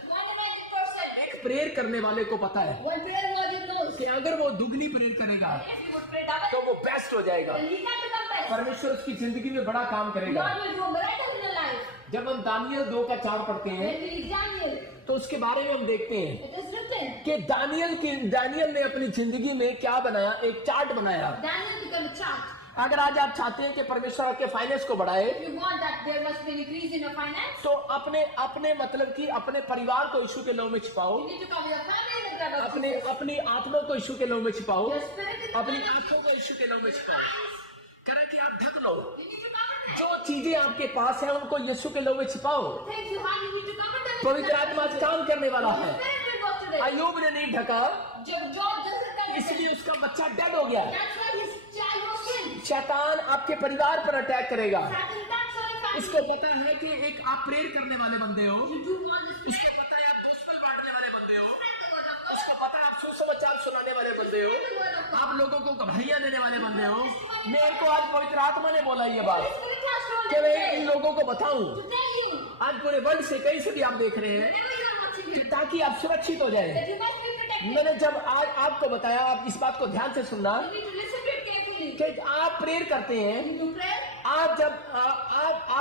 190%. एक प्रेयर करने वाले को पता है One prayer logic knows. कि अगर वो दुगनी प्रेयर करेगा If you would pray double, तो वो बेस्ट हो जाएगा, then he can become best. परमेश्वर उसकी जिंदगी में बड़ा काम करेगा। God will do miracles in your life. जब हम दानियल 2 का 4 पढ़ते हैं When we read Daniel, तो उसके बारे में हम देखते हैं it is written. sin. कि दानियल ने अपनी जिंदगी में क्या बनाया, एक चार्ट बनाया। Daniel became a chart. अगर आज आप चाहते हैं कि परमेश्वर आपके फाइनेंस को बढ़ाए, If you want that there must be an increase in your finance, तो अपने मतलब कि अपने परिवार को यीशु के लहू में छिपाओ, you need to cover your family in the blood of Jesus. अपनी आत्मा को यीशु के लहू में छिपाओ, Your spirit in the अपनी blood of आंखों को यीशु के लहू में छिपाओ। Jesus. करें कि आप ढक लो, You need to cover them. जो चीजें आपके पास है उनको यीशु के लहू में छिपाओ। Things you have, you need to cover them. पवित्र आत्मा आज काम करने वाला है। Your spirit will work today. अय्यूब ने नहीं ढका, Job doesn't cover them. इसलिए उसका बच्चा डेड हो गया। That's why his child was killed. शैतान आपके परिवार पर अटैक करेगा। Satan attacks on your family. उसको पता है कि एक आप प्रेयर करने वाले बंदे हो, You do want this. उसको पता है आप गोस्पेल बांटने वाले बंदे हो, Spread the word of God. उसको पता है आप सुसमाचार सुनाने वाले बंदे हो, Spread the word of God. आप लोगों को गवाहियां देने वाले बंदे हो। मेरे को आज पवित्र आत्मा ने बोला ये बात Holy Spirit has told कि us मैं today इन लोगों को बताऊं, to tell you, आज पूरे वर्ल्ड से कहीं से भी आप देख रहे हैं, whenever you are watching कि it, ताकि आप सुरक्षित हो जाएं। that you must be protected. मैंने जब आज आपको बताया, आप इस बात को ध्यान से सुनना You need to listen to it carefully. कि आप प्रेयर करते हैं, You do prayer. आप जब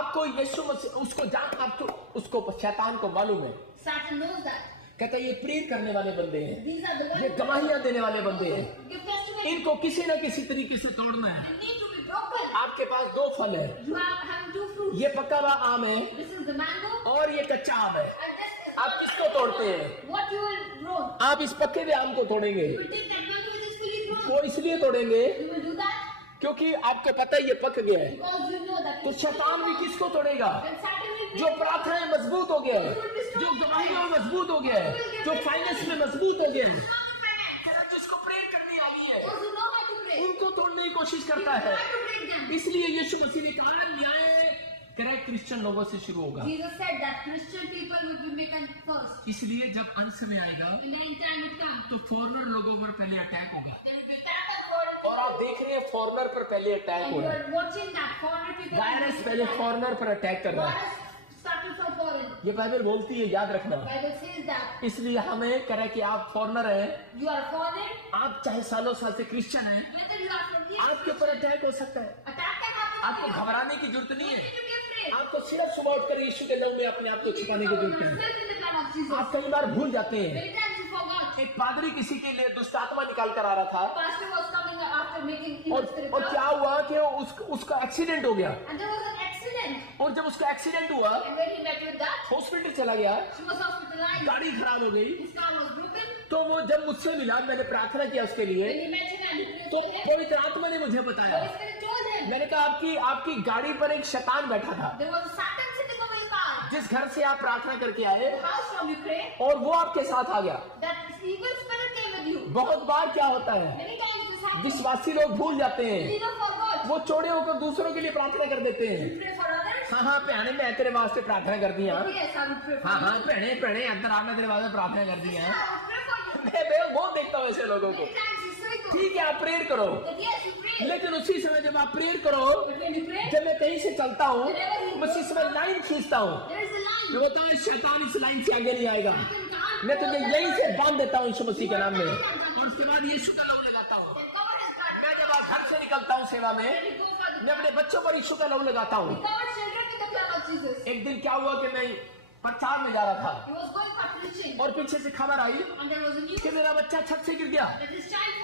आपको यीशु मसीह उसको जान आपको उसको शैतान को मालूम है, Satan knows that. कहता है ये प्रेयर करने वाले बंदे हैं, These are the ones ये who गवाहियां देने वाले बंदे हैं, give testimony. इनको किसी न किसी तरीके से तोड़ना है। They need to be broken. आपके पास दो फल है, You have two fruits. ये पका हुआ आम है This is the mango, और ये कच्चा आम है। and this is आप किसको तोड़ते हैं? what you will grow. आप इस पके हुए आम को तोड़ेंगे। You will take that mango which is fully grown. वो इसलिए तोड़ेंगे You will do that क्योंकि आपको पता है ये पक गया है। because you know that. तो शैतान भी किसको तोड़ेगा? When Satan will जो प्रार्थनाएं मजबूत हो गया है, जो गवाहियों में मजबूत हो गया है, जो फाइनेंस में मजबूत हो गया है, जिसको प्रेयर करनी आ गई है, those who know how to pray, उनको तोड़ने की कोशिश करता try है। to break them. इसलिए यीशु मसीह ने कहा न्याय करे क्रिश्चियन लोगों से शुरू होगा। Jesus said that Christian people will be making first. इसलिए जब अंत समय आएगा When the end time will come, तो फॉरेनर लोगों पर पहले अटैक होगा। there will be attack of foreign और आप देख रहे हैं फॉरेनर पर पहले अटैक and हो you रहा है। are watching that foreign people. Virus पहले फॉरेनर पर अटैक कर रहा है। Virus started from foreign. ये बाइबल बोलती है, याद रखना। Bible says that इसलिए हमें करे कि आप फॉरेनर हैं, you are foreign, आप चाहे सालों साल से क्रिश्चियन हैं, whether you are from here, आपके ऊपर अटैक हो सकता है। attack can happen. आपको to you. घबराने की जरूरत नहीं You है। need to be afraid. आपको सिर्फ सुबह उठकर यीशु के नाम में अपने आप को छिपाने की जरूरत है। Yourself in the blood of Jesus. आप कई बार भूल जाते हैं। Many times you forgot. एक पादरी किसी के लिए दुष्ट आत्मा निकाल कर आ रहा था Pastor was coming after making evil spirit और out. क्या हुआ कि उसका एक्सीडेंट हो गया। And there was an accident. और जब उसका एक्सीडेंट हुआ, And when he met with that, hospital चला गया, she was hospitalized. गाड़ी खराब हो गई। His car was broken. तो वो जब मुझसे मिला, मैंने प्रार्थना किया उसके लिए, When he mentioned and he prayed तो for him, पवित्र आत्मा ने मुझे बताया, Holy Spirit told him मैंने कहा आपकी गाड़ी पर एक शैतान बैठा था। there was a Satan sitting over his car. जिस घर से आप प्रार्थना करके आए The house from you pray, और वो आपके साथ आ गया। that evil spirit came with you. बहुत बार क्या होता है, Many times this happens. विश्वासी लोग भूल जाते हैं, Believers forgot. वो चौड़े होकर दूसरों के लिए प्रार्थना कर देते हैं। You pray for others. हाँ भैने मैं तेरे वास्ते प्रार्थना कर दी हाँ। Yes, I will pray for हाँ you. भैने अंदर आ, मैं तेरे वास्ते प्रार्थना कर दी I हाँ। will pray for you. मैं बहुत देखता हूँ ऐसे लोगों को। Many times you say to ठीक है आप प्रेयर करो, that yes, you pray. लेकिन उसी समय जब आप प्रेयर करो, But when you pray, जब मैं कहीं से चलता हूँ, मैं उसी समय लाइन खींचता हूँ, there is a line. जो होता है शैतान इस लाइन से आगे नहीं आएगा। Satan can't मैं तुझे cross यहीं that से line. बांध देता हूँ यीशु मसीह के नाम में, और उसके बाद यीशु का लहू लगाता हूँ। Then cover his blood. मैं जब घर से निकलता हूँ सेवा में, Then you go for the मैं अपने बच्चों पर यीशु का लहू लगाता हूँ। cover children with the blood of Jesus. एक दिन क्या हुआ कि मैं प्रचार में जा रहा था He was going for preaching. और पीछे से खबर आई And there was a news कि मेरा बच्चा छत से गिर गया, that his child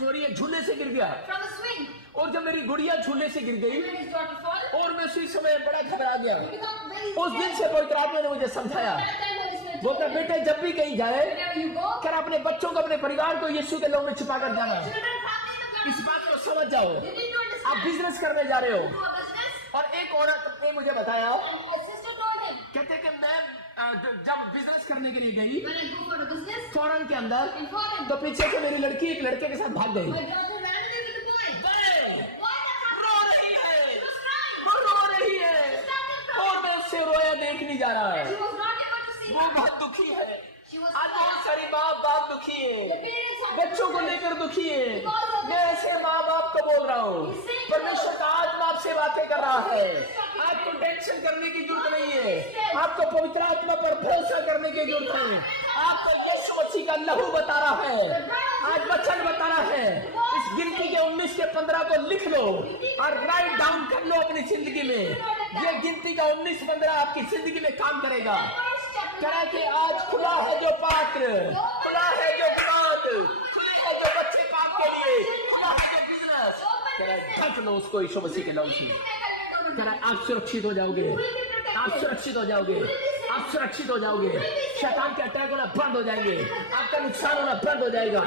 fell एक झूले से गिर गया। from a swing. और जब मेरी गुड़िया झूले से गिर गई And when his daughter fell, और मैं उसी समय बड़ा घबरा गया। he became very उस दिन से पवित्र आत्मा ने मुझे समझाया, That time Holy Spirit बोलता told him, बेटे जब भी कहीं जाए whenever you go, कर अपने बच्चों को अपने परिवार को यीशु के लहू में छिपा कर जाना। children, family, the blood. इस बात को समझ जाओ, You need to आप understand. बिजनेस करने जा रहे हो। Do a business. और एक औरत ने मुझे बताया, And a sister told him, कहते कि मैं जब बिजनेस करने के लिए गई when I go for a business, फौरन के अंदर, in foreign, तो पीछे से मेरी लड़की एक लड़के के साथ भाग गई। my daughter ran away with the boy. गए, Why that happened? रो रही है, She was crying. वो रो रही है, She started crying. और मैं उससे रोया देख नहीं जा रहा है। She was not able to see वो her. बहुत दुखी है। She was आज बहुत sad. सारी माँ बाप दुखी The है, parents are बच्चों को लेकर दुखी है। मैं ऐसे माँ बाप को बोल रहा हूँ, परमेश्वर का आत्मा आपसे बातें कर रहा है। आपको टेंशन करने की जरूरत नहीं है, आपको पवित्र आत्मा पर भरोसा करने की जरूरत है। आपको यीशु मसीह का लहू बता रहा है, आज वचन बता रहा है। इस गिनती के 19 के 15 को लिख लो और राइट डाउन कर लो अपनी जिंदगी में। ये गिनती का 19-15 आपकी जिंदगी में काम करेगा। First chapter कह रहा है कि आज खुला है जो पात्र, खुला है जो दुकान, खुले है जो बच्चे काम के लिए, खुला है जो बिजनेस। कह रहा है ढक लो उसको यीशु मसीह के नाम से। कह रहा है आप सुरक्षित हो जाओगे, आप सुरक्षित हो जाओगे, आप सुरक्षित हो जाओगे। शैतान के अटैक होना बंद हो जाएंगे, आपका नुकसान होना बंद हो जाएगा।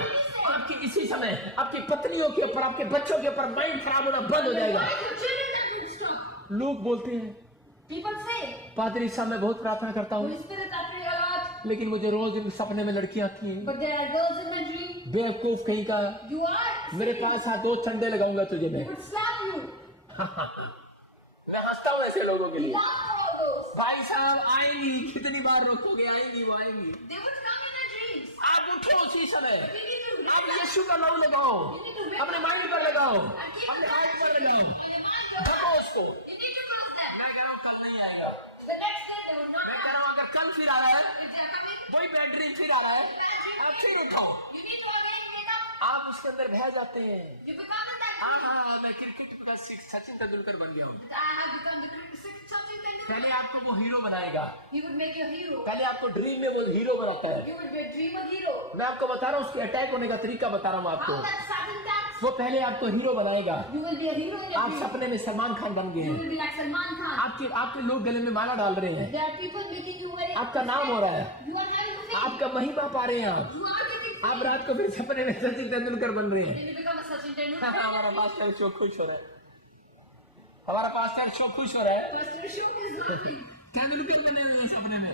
आपकी इसी समय आपकी पत्नियों के ऊपर, आपके बच्चों के ऊपर माइंड खराब होना बंद हो जाएगा। लोग बोलते हैं People say, पादरी साहब मैं बहुत प्रार्थना करता हूँ, Holy Spirit, I pray a lot, लेकिन मुझे रोज सपने में लड़कियां आती हैं। but there are girls in my dream. बेवकूफ कहीं का, You are. मेरे पास आ 2 चंडे लगाऊंगा तुझे मैं। They would slap you. मैं हंसता हूँ ऐसे लोगों के लिए। Laugh at all those. भाई साहब आएंगी, कितनी बार रोकोगे, आएंगी वो आएंगी। They would come in my dreams. आप उठो उसी समय, But you need to आप realize. यीशु का नाम लगाओ, अपने माइंड पर लगाओ, And keep अपने the हाथ पर लगाओ, on your mind. ढको उसको। You need to cross them. मैं कह रहा हूँ कब नहीं आएगा, The next day they will not मैं कह come. रहा हूँ अगर कल फिर आ रहा है, If they are coming, वही बैड ड्रीम फिर आ रहा है, आप फिर उठाओ। you need to again wake up. आप उसके अंदर बह जाते हैं। You become in that. हाँ, मैं क्रिकेट का सचिन तेंदुलकर बन गया हूँ। But I have become the critic something Tendulkar. पहले आपको वो हीरो बनाएगा, He would make you a hero. पहले आपको ड्रीम में वो हीरो बनाता है। You would be a dreamer hero. मैं आपको बता रहा हूँ उसके अटैक होने का तरीका बता रहा हूँ आपको। How that Satan attacks. वो पहले आपको हीरो बनाएगा, You will be a hero in your आप dream. सपने में सलमान खान बन गए You हैं, will be like Salman Khan. आपके लोग गले में माला डाल रहे हैं, There are people making you very. आपका नाम हो रहा है, You are having a fame. आपका महिमा पा रहे हैं आप You are getting fame. रात को फिर सपने में सचिन तेंदुलकर बन रहे हैं। Then you become a Sachin Tendulkar. हमारा पास्टर शो खुश हो रहा है, हमारा पास्टर शो खुश हो रहा है। Pastor Ashok is laughing. Tendulkar बने हुए हैं सपने में।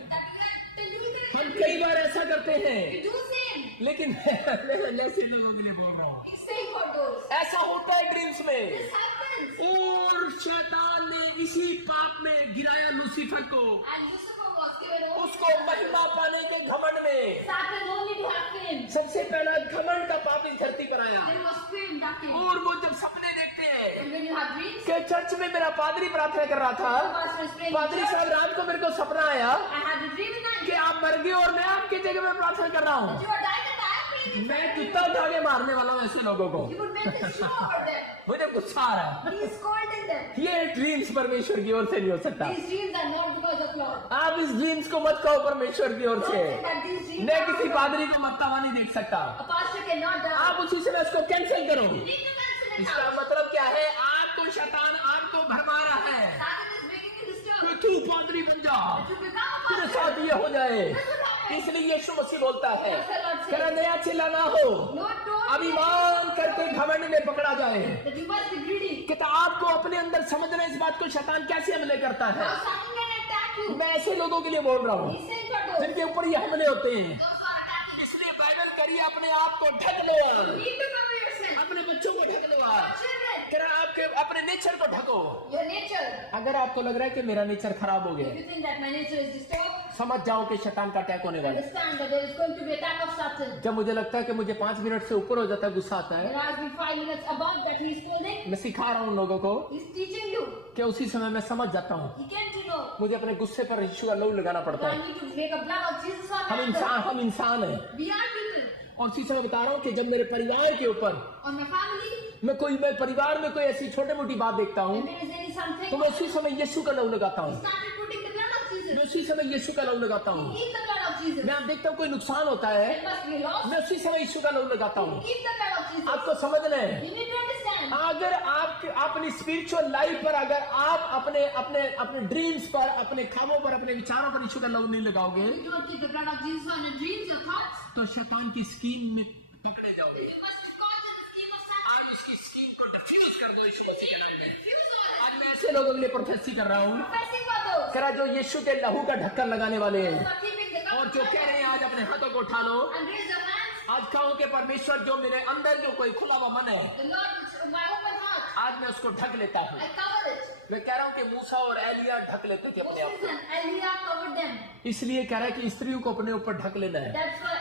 Tendulkar हम कई बार ऐसा करते हैं, you do same. लेकिन मैं ऐसे लोगों के लिए बोल रहा हूँ, He's saying for those. ऐसा होता है ड्रीम्स में। This happens. और शैतान ने इसी पाप में गिराया लूसीफर को, And Lucifer was given over. उसको महिमा पाने के घमंड में। Satan only to have fame. सबसे पहला घमंड का पाप इस धरती पर आया। There was fame that came. और वो जब सपने देखते हैं And when you have dreams, कि चर्च में मेरा पादरी प्रार्थना कर रहा the था, pastor is praying. पादरी साहब रात को मेरे को सपना आया I had a dream in कि night. आप मर गए और मैं आपकी जगह में प्रार्थना कर रहा हूँ। You are dying and I am praying. मैं जूता उठा के मारने वाला हूँ ऐसे लोगों को। You would make a show over them. मुझे गुस्सा आ रहा But he is scolding them. है। ये ड्रीम्स परमेश्वर की ओर से नहीं हो सकता। These dreams are not because of Lord. आप इस ड्रीम्स को मत कहो परमेश्वर की ओर Don't से। say that these dreams मैं are किसी of God. पादरी को मरता हुआ नहीं देख सकता। A pastor cannot die. आप उसी समय इसको कैंसिल करो। You need to cancel it इसका out. मतलब क्या है? आपको शैतान आपको भरमा रहा है Satan is making you disturb. कि तू पादरी बन जा, To become a तेरे pastor. साथ ये हो जाए। This will happen. इसलिए यीशु मसीह बोलता है, That's the Lord कह says. नया चिल्लाना हो, Lord told me अभिमान करके घमंड में पकड़ा जाए। that you must be greedy. कहता आपको अपने अंदर समझना इस बात को शैतान कैसे हमले करता है। Now Satan can attack you. मैं ऐसे लोगों के लिए बोल रहा हूँ He's saying for those. जिनके ऊपर ये हमले होते हैं। Those who are attacking. इसलिए बाइबल करिए अपने आप को ढक लो, You need to cover yourself. अपने बच्चों को ढक लो, Your children. कह रहा आपके अपने नेचर को ढको। Your nature. अगर आपको लग रहा है कि मेरा नेचर खराब हो If गया, you think that my nature is disturbed, समझ जाओ कि शैतान का अटैक होने वाला है। understand that there is going to be attack of Satan. जब मुझे लगता है कि मुझे 5 मिनट से ऊपर हो जाता है, गुस्सा आता है, There has been 5 minutes above that he is scolding. मैं सिखा रहा हूँ लोगों को He's teaching you. कि उसी समय मैं समझ जाता हूँ He came to know. मुझे अपने गुस्से पर यीशु का लहू लगाना So पड़ता I है। need to make a blood of Jesus on हम my इंसान हैं। We are people. और उसी समय बता रहा हूँ कि जब मेरे परिवार के ऊपर On my family, मैं परिवार में कोई ऐसी छोटी मोटी बात देखता हूँ, if there is any something, तो मैं उसी समय यीशु का लहू लगाता हूँ। started putting the blood of Jesus. मैं उसी समय यीशु का लहू लगाता हूँ। Keep the blood of Jesus. मैं आप देखता हूँ कोई नुकसान होता है, There must be loss. मैं उसी समय यीशु का लहू लगाता हूँ। Keep the blood of Jesus. आपको समझना है, You need to understand. अगर आप अपनी स्पिरिचुअल लाइफ पर, अगर आप अपने अपने अपने ड्रीम्स पर, अपने ख्वाबों पर, अपने विचारों पर यीशु का लहू नहीं लगाओगे, You don't keep the blood of Jesus on your dreams, your thoughts. तो शैतान की स्कीम में पकड़े जाओगे। You must be caught in the scheme of Satan. आज उसकी स्कीम को डिफ्यूज कर दो यीशु मसीह के नाम में। Refuse all it. आज मैं ऐसे लोगों के लिए प्रोफेसी कर रहा हूँ, Professing for those करा जो यीशु के लहू का ढक्कन लगाने वाले who हैं, are keeping the और blood जो of कह रहे हैं Jesus. आज अपने हाथों को उठा लो। And raise your hands. आज कहो कि परमेश्वर जो मेरे अंदर जो कोई खुला हुआ मन है, The Lord, which my open heart, आज मैं उसको ढक लेता हूँ। I cover it. मैं कह रहा हूँ कि मूसा और एलिया ढक लेते थे अपने आप Moses and Eliah covered them. को, इसलिए कह रहा है कि स्त्रियों को अपने ऊपर ढक लेना है, That's why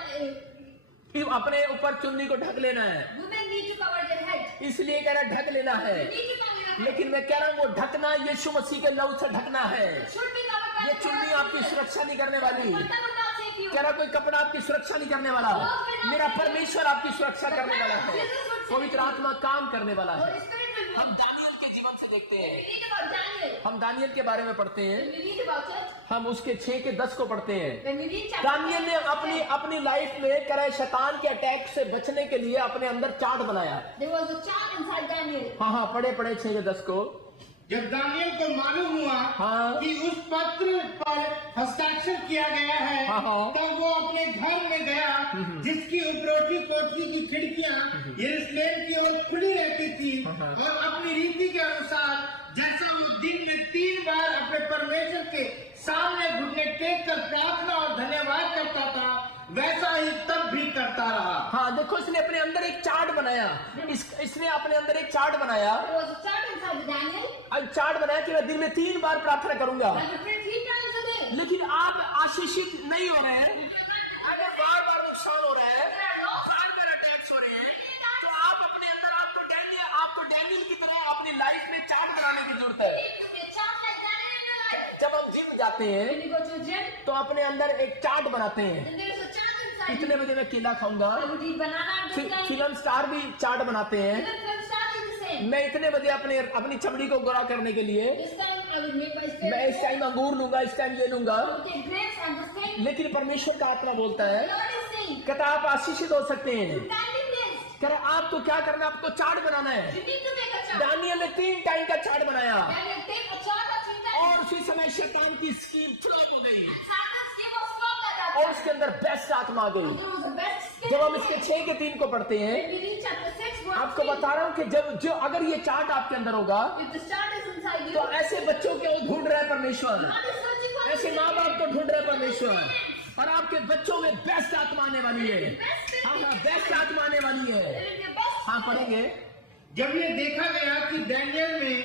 कि अपने ऊपर चुन्नी को ढक लेना है, women need to cover their head. इसलिए कह रहा है ढक लेना है। You need to cover your head. लेकिन मैं कह रहा हूँ वो ढकना यीशु मसीह के लहू से ढकना है। It should be covered by ये the चुन्नी blood of आपकी Jesus. सुरक्षा नहीं करने वाली, Nothing will not save you. कह रहा कोई कपड़ा आपकी सुरक्षा नहीं करने वाला, मेरा परमेश्वर आपकी सुरक्षा करने वाला है, पवित्र आत्मा काम करने वाला है। Holy Spirit will हम दानियल के जीवन से देखते When हैं, we read about Daniel, हम दानियल के बारे में पढ़ते हैं, when we read about it, हम उसके 6 के 10 को पढ़ते हैं। when we read chapter Daniel ने 10, अपनी अपनी लाइफ में करे शैतान के अटैक से बचने के लिए अपने अंदर चार्ट बनाया। there was a chart inside Daniel. हाँ, पढ़े 6 के 10 को। जब दानियल को मालूम हुआ हाँ। कि उस पत्र पर हस्ताक्षर किया गया है, हाँ, हाँ। तब वो अपने घर में गया, जिसकी उपरोटी कोठरी की खिड़कियां यरूशलेम की ओर खुली रहती थी, और अपनी रीति के अनुसार जैसा वो दिन में 3 बार अपने परमेश्वर के सामने घुटने टेक कर प्रार्थना और धन्यवाद करता था, वैसा ही तब भी करता रहा। हाँ, देखो इसने अपने अंदर एक चार्ट बनाया। इसने अपने अंदर एक चार्ट बनाया। There was a chart inside Daniel. अब चार्ट बनाया कि मैं दिन में 3 बार प्रार्थना करूंगा। I will pray 3 times a day. लेकिन आप आशीषित नहीं हो रहे हैं, अगर बार नुकसान हो रहा है, बार अटैक्स हो रहे हैं, तो आप अपने अंदर आपको डैनियल की तरह अपनी लाइफ में चार्ट बनाने की जरूरत है। A chart like Daniel in your life. जब हम जिम जाते हैं When you go to the gym, तो अपने अंदर एक चार्ट बनाते हैं। then there is a chart inside. इतने बजे मैं केला खाऊंगा। I would eat banana at this time. Film star भी चार्ट बनाते हैं। Even film stars is the same. मैं इतने बजे अपनी चमड़ी को गोरा करने के लिए This time I will make my मैं skin. इस टाइम अंगूर लूंगा, इस टाइम ये लूंगा। Okay, grapes and this thing. लेकिन परमेश्वर का आत्मा बोलता The है, Lord is saying, कहता आप आशीषित हो सकते हैं। you can be blessed. कह रहा आपको क्या करना है, आपको चार्ट बनाना है। You need to make a chart. Daniel ने 3 टाइम का चार्ट बनाया Daniel, take a chart of 3 times. और उसी समय शैतान की स्कीम फ्लॉप हो गई Satan's scheme was flopped at that और time. उसके अंदर बेस्ट आत्मा आ गई। There was the best scheme. जब हम इसके 6 के 3 को पढ़ते हैं, When we read chapter 6, verse आपको 3, बता रहा हूं कि जो अगर ये चार्ट आपके अंदर होगा if the chart is inside you, तो ऐसे बच्चों को ढूंढ रहा है परमेश्वर, God is searching for ऐसे माँ बाप को ढूंढ रहे परमेश्वर, और आपके बच्चों में बेस्ट आत्मा आने वाली है। हाँ, बेस्ट आत्मा आने वाली है। There will be a best. हाँ, पढ़ेंगे। जब ये देखा गया कि दानियल में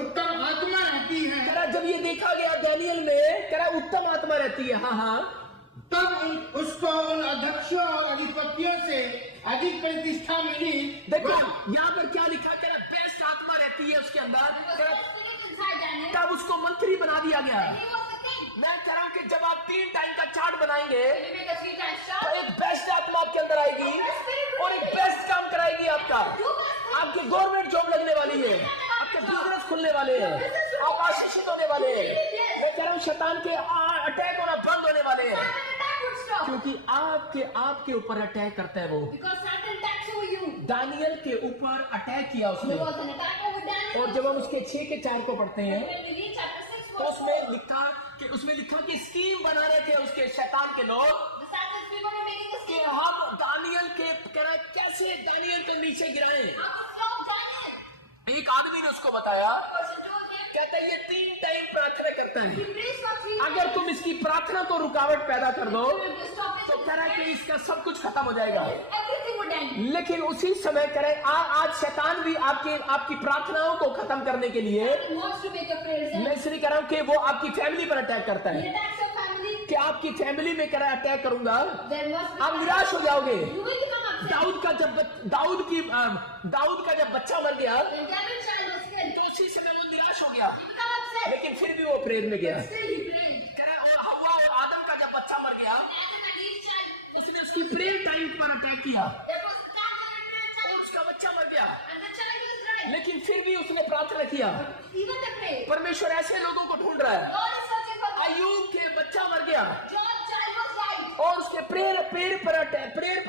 उत्तम आत्मा रहती है, कह रहा जब ये देखा गया दानियल में, कह रहा उत्तम आत्मा रहती है। हाँ, तब उसको उन अध्यक्षों और अधिपतियों से अधिक प्रतिष्ठा मिली। देखो यहाँ पर क्या लिखा, कह रहा बेस्ट आत्मा रहती है उसके अंदर। There कह was रहा no spirit inside Daniel. तब उसको मंत्री बना दिया गया। He was the king. मैं कह रहा हूँ कि जब आप 3 टाइम का चार्ट बनाएंगे When you make a 3 times तो chart, एक बेस्ट आत्मा आपके अंदर आएगी और एक बेस्ट काम कराएगी आपका। आपके गवर्नमेंट जॉब लगने वाली है, आपके बिजनेस खुलने वाले हैं, आप आशीषित होने वाले हैं। मैं कह रहा हूँ शैतान के अटैक होना बंद होने वाले हैं, Satan attack would stop. क्योंकि आपके ऊपर अटैक करता है वो। Because Satan attacks over you. Daniel के ऊपर अटैक किया उसने। There was an attack over Daniel. और जब हम उसके 6 के 4 को पढ़ते हैं When we read chapter 6, तो verse 4, उसमें लिखा कि स्कीम बना रहे थे उसके शैतान के लोग the Satan's people were making a कि scheme. हम दानियल के कैसे दानियल को नीचे गिराएं। How to flop Daniel. एक आदमी ने उसको बताया, The person told him, कहता है ये 3 टाइम प्रार्थना करता है, he prays for 3 अगर times. तुम इसकी प्रार्थना को रुकावट पैदा कर दो You will stop his तो कह रहा है कि इसका सब कुछ खत्म हो जाएगा। everything would end. लेकिन उसी समय कह रहे आज शैतान भी आपकी प्रार्थनाओं को खत्म करने के लिए, He wants to make your prayers end. मैं इसलिए कह रहा हूं कि वो आपकी फैमिली पर अटैक करता He है attacks your family. कि आपकी फैमिली में कह रहा है अटैक करूंगा, There must be. आप निराश हो जाओगे। You will become upset. Dawood का जब बच्चा मर गया When David's child was killed, तो उसी समय वो निराश हो गया, he became upset. लेकिन फिर भी वो प्रेयर में गया। But still he prayed. कह रहा है और हव्वा और आदम का जब बच्चा मर गया Adam and his child, उसने उसकी प्रेयर टाइम पर अटैक किया there was attack on their और child. उसका बच्चा मर गया, And the child was right. लेकिन फिर भी उसने प्रार्थना किया। Even they prayed. परमेश्वर ऐसे लोगों को ढूंढ रहा है। God is searching for them. अय्यूब के बच्चा मर गया John's child was right. और उसके प्रेयर पर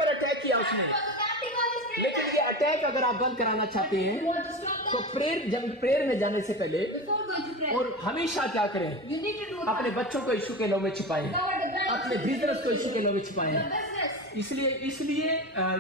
अटैक किया उसने। Was attacking on his prayer. लेकिन ये अटैक अगर आप बंद कराना चाहते You हैं want to stop तो them? जब प्रेयर में जाने से पहले Before going to pray, और हमेशा क्या करें, you need to do अपने बच्चों को यीशु के नाम में छिपाएं, cover the ground. अपने बिजनेस को यीशु के नाम में छिपाएं। The business. इसलिए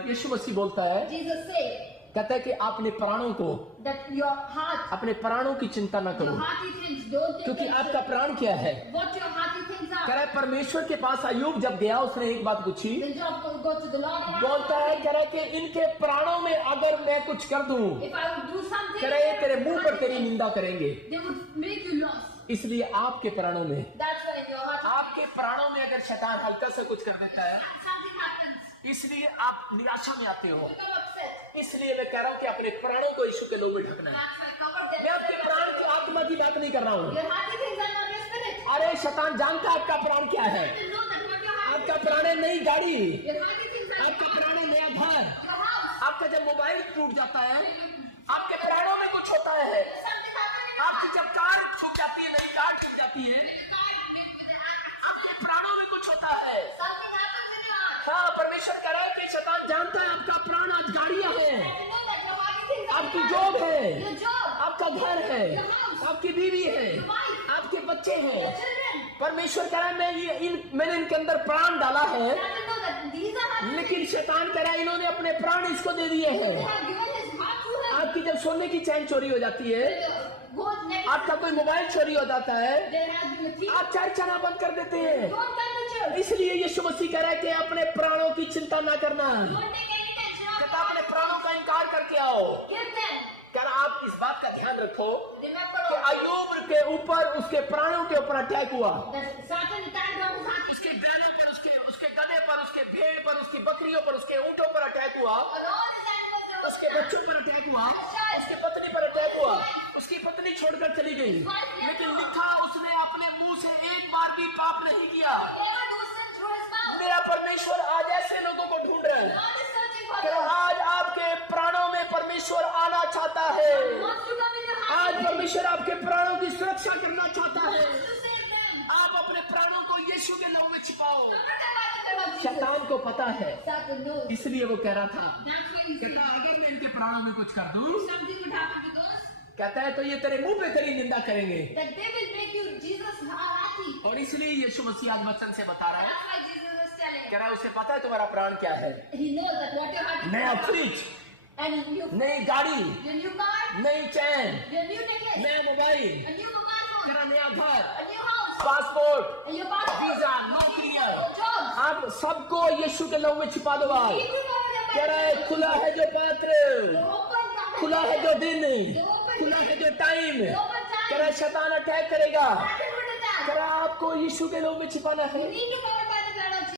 यीशु मसीह बोलता है, Jesus said कहता है कि अपने प्राणों को, that your heart, अपने प्राणों की चिंता ना your करो, hearty things, don't take क्योंकि attention. आपका प्राण क्या है। What your hearty things कह are. रहा है परमेश्वर के पास अय्यूब जब गया उसने एक बात पूछी, Then Job will go to the Lord and ask बोलता है कह रहा है कि इनके प्राणों में अगर मैं कुछ कर दूं, if I would do something, कह रहा है ये तेरे मुंह पर तेरी निंदा करेंगे। they would make you lost. इसलिए आपके प्राणों में, That's why in your heart, आपके प्राणों में अगर शैतान हल्का से कुछ कर देता है, something happens. इसलिए आप निराशा में आते हो। You become upset. इसलिए मैं कह रहा हूं कि अपने प्राणों को यीशु के नाम में ढकना है। That's why cover them. मैं आपके प्राण की आत्मा की बात नहीं कर रहा हूं। Your hearty things are not your spirit. अरे शैतान जानता है आपका प्राण क्या है। You know that what your hearty आपका प्राण है नई गाड़ी, your hearty things are आपका प्राण है नया घर, your house. आपका जब मोबाइल टूट जाता है, आपके प्राणों में कुछ होता है। Something happened in आपकी जब कार छूट जाती है, नई कार छूट जाती है, आपके प्राणों में कुछ होता है। हाँ, परमेश्वर कह रहा है कि शैतान जानता है आपका प्राण आज गाड़ियां है, आपकी जॉब है, आपका घर है, आपकी बीवी है, आपके बच्चे हैं। परमेश्वर कह रहा है मैंने इनके अंदर प्राण डाला है, लेकिन शैतान कह रहा है इन्होंने अपने प्राण इसको दे दिए हैं। आपकी जब सोने की चैन चोरी हो जाती है, आपका कोई मोबाइल चोरी हो जाता है, आप चर्च आना बंद कर देते हैं। इसलिए यीशु मसीह कह रहा है कि अपने प्राणों की चिंता ना करना, कहता अपने प्राणों का इनकार करके आओ। कह रहा आप इस बात का ध्यान रखो कि अय्यूब के ऊपर, उसके प्राणों के ऊपर अटैक हुआ, उसके बैलों पर, उसके गधे पर, उसके भेड़ पर, उसकी बकरियों पर, उसके ऊंटों पर अटैक हुआ, उसके बच्चों पर अटैक हुआ, उसकी पत्नी पर अटैक हुआ, उसकी पत्नी छोड़कर चली गई, लेकिन लिखा उसने अपने मुंह से एक बार भी पाप नहीं किया। मेरा परमेश्वर आज ऐसे लोगों को ढूंढ रहा है। आज आपके प्राणों में परमेश्वर आना चाहता है, आज परमेश्वर आपके प्राणों की सुरक्षा करना चाहता है। आप अपने प्राणों को यीशु के नाम में छिपाओ। शैतान को पता है, इसलिए वो कह रहा था, कहता अगर मैं इनके प्राणों में कुछ कर दूं, कहता है तो ये तेरे मुंह पे तेरी निंदा करेंगे। और इसलिए यीशु मसीह आज वचन से बता रहा है, कह रहा है उसे पता है तुम्हारा प्राण क्या है। नया फ्रिज, नई गाड़ी, नई चैन, नया मोबाइल, तेरा नया घर, पासपोर्ट, वीजा, नौकरियां, आप सबको यीशु के नाम में छिपा दो। आज कह रहा है खुला है जो पात्र, खुला है जो दिन, खुला है जो टाइम। कह रहा है शैतान अटैक करेगा, कह रहा है आपको यीशु के नाम में छिपाना है।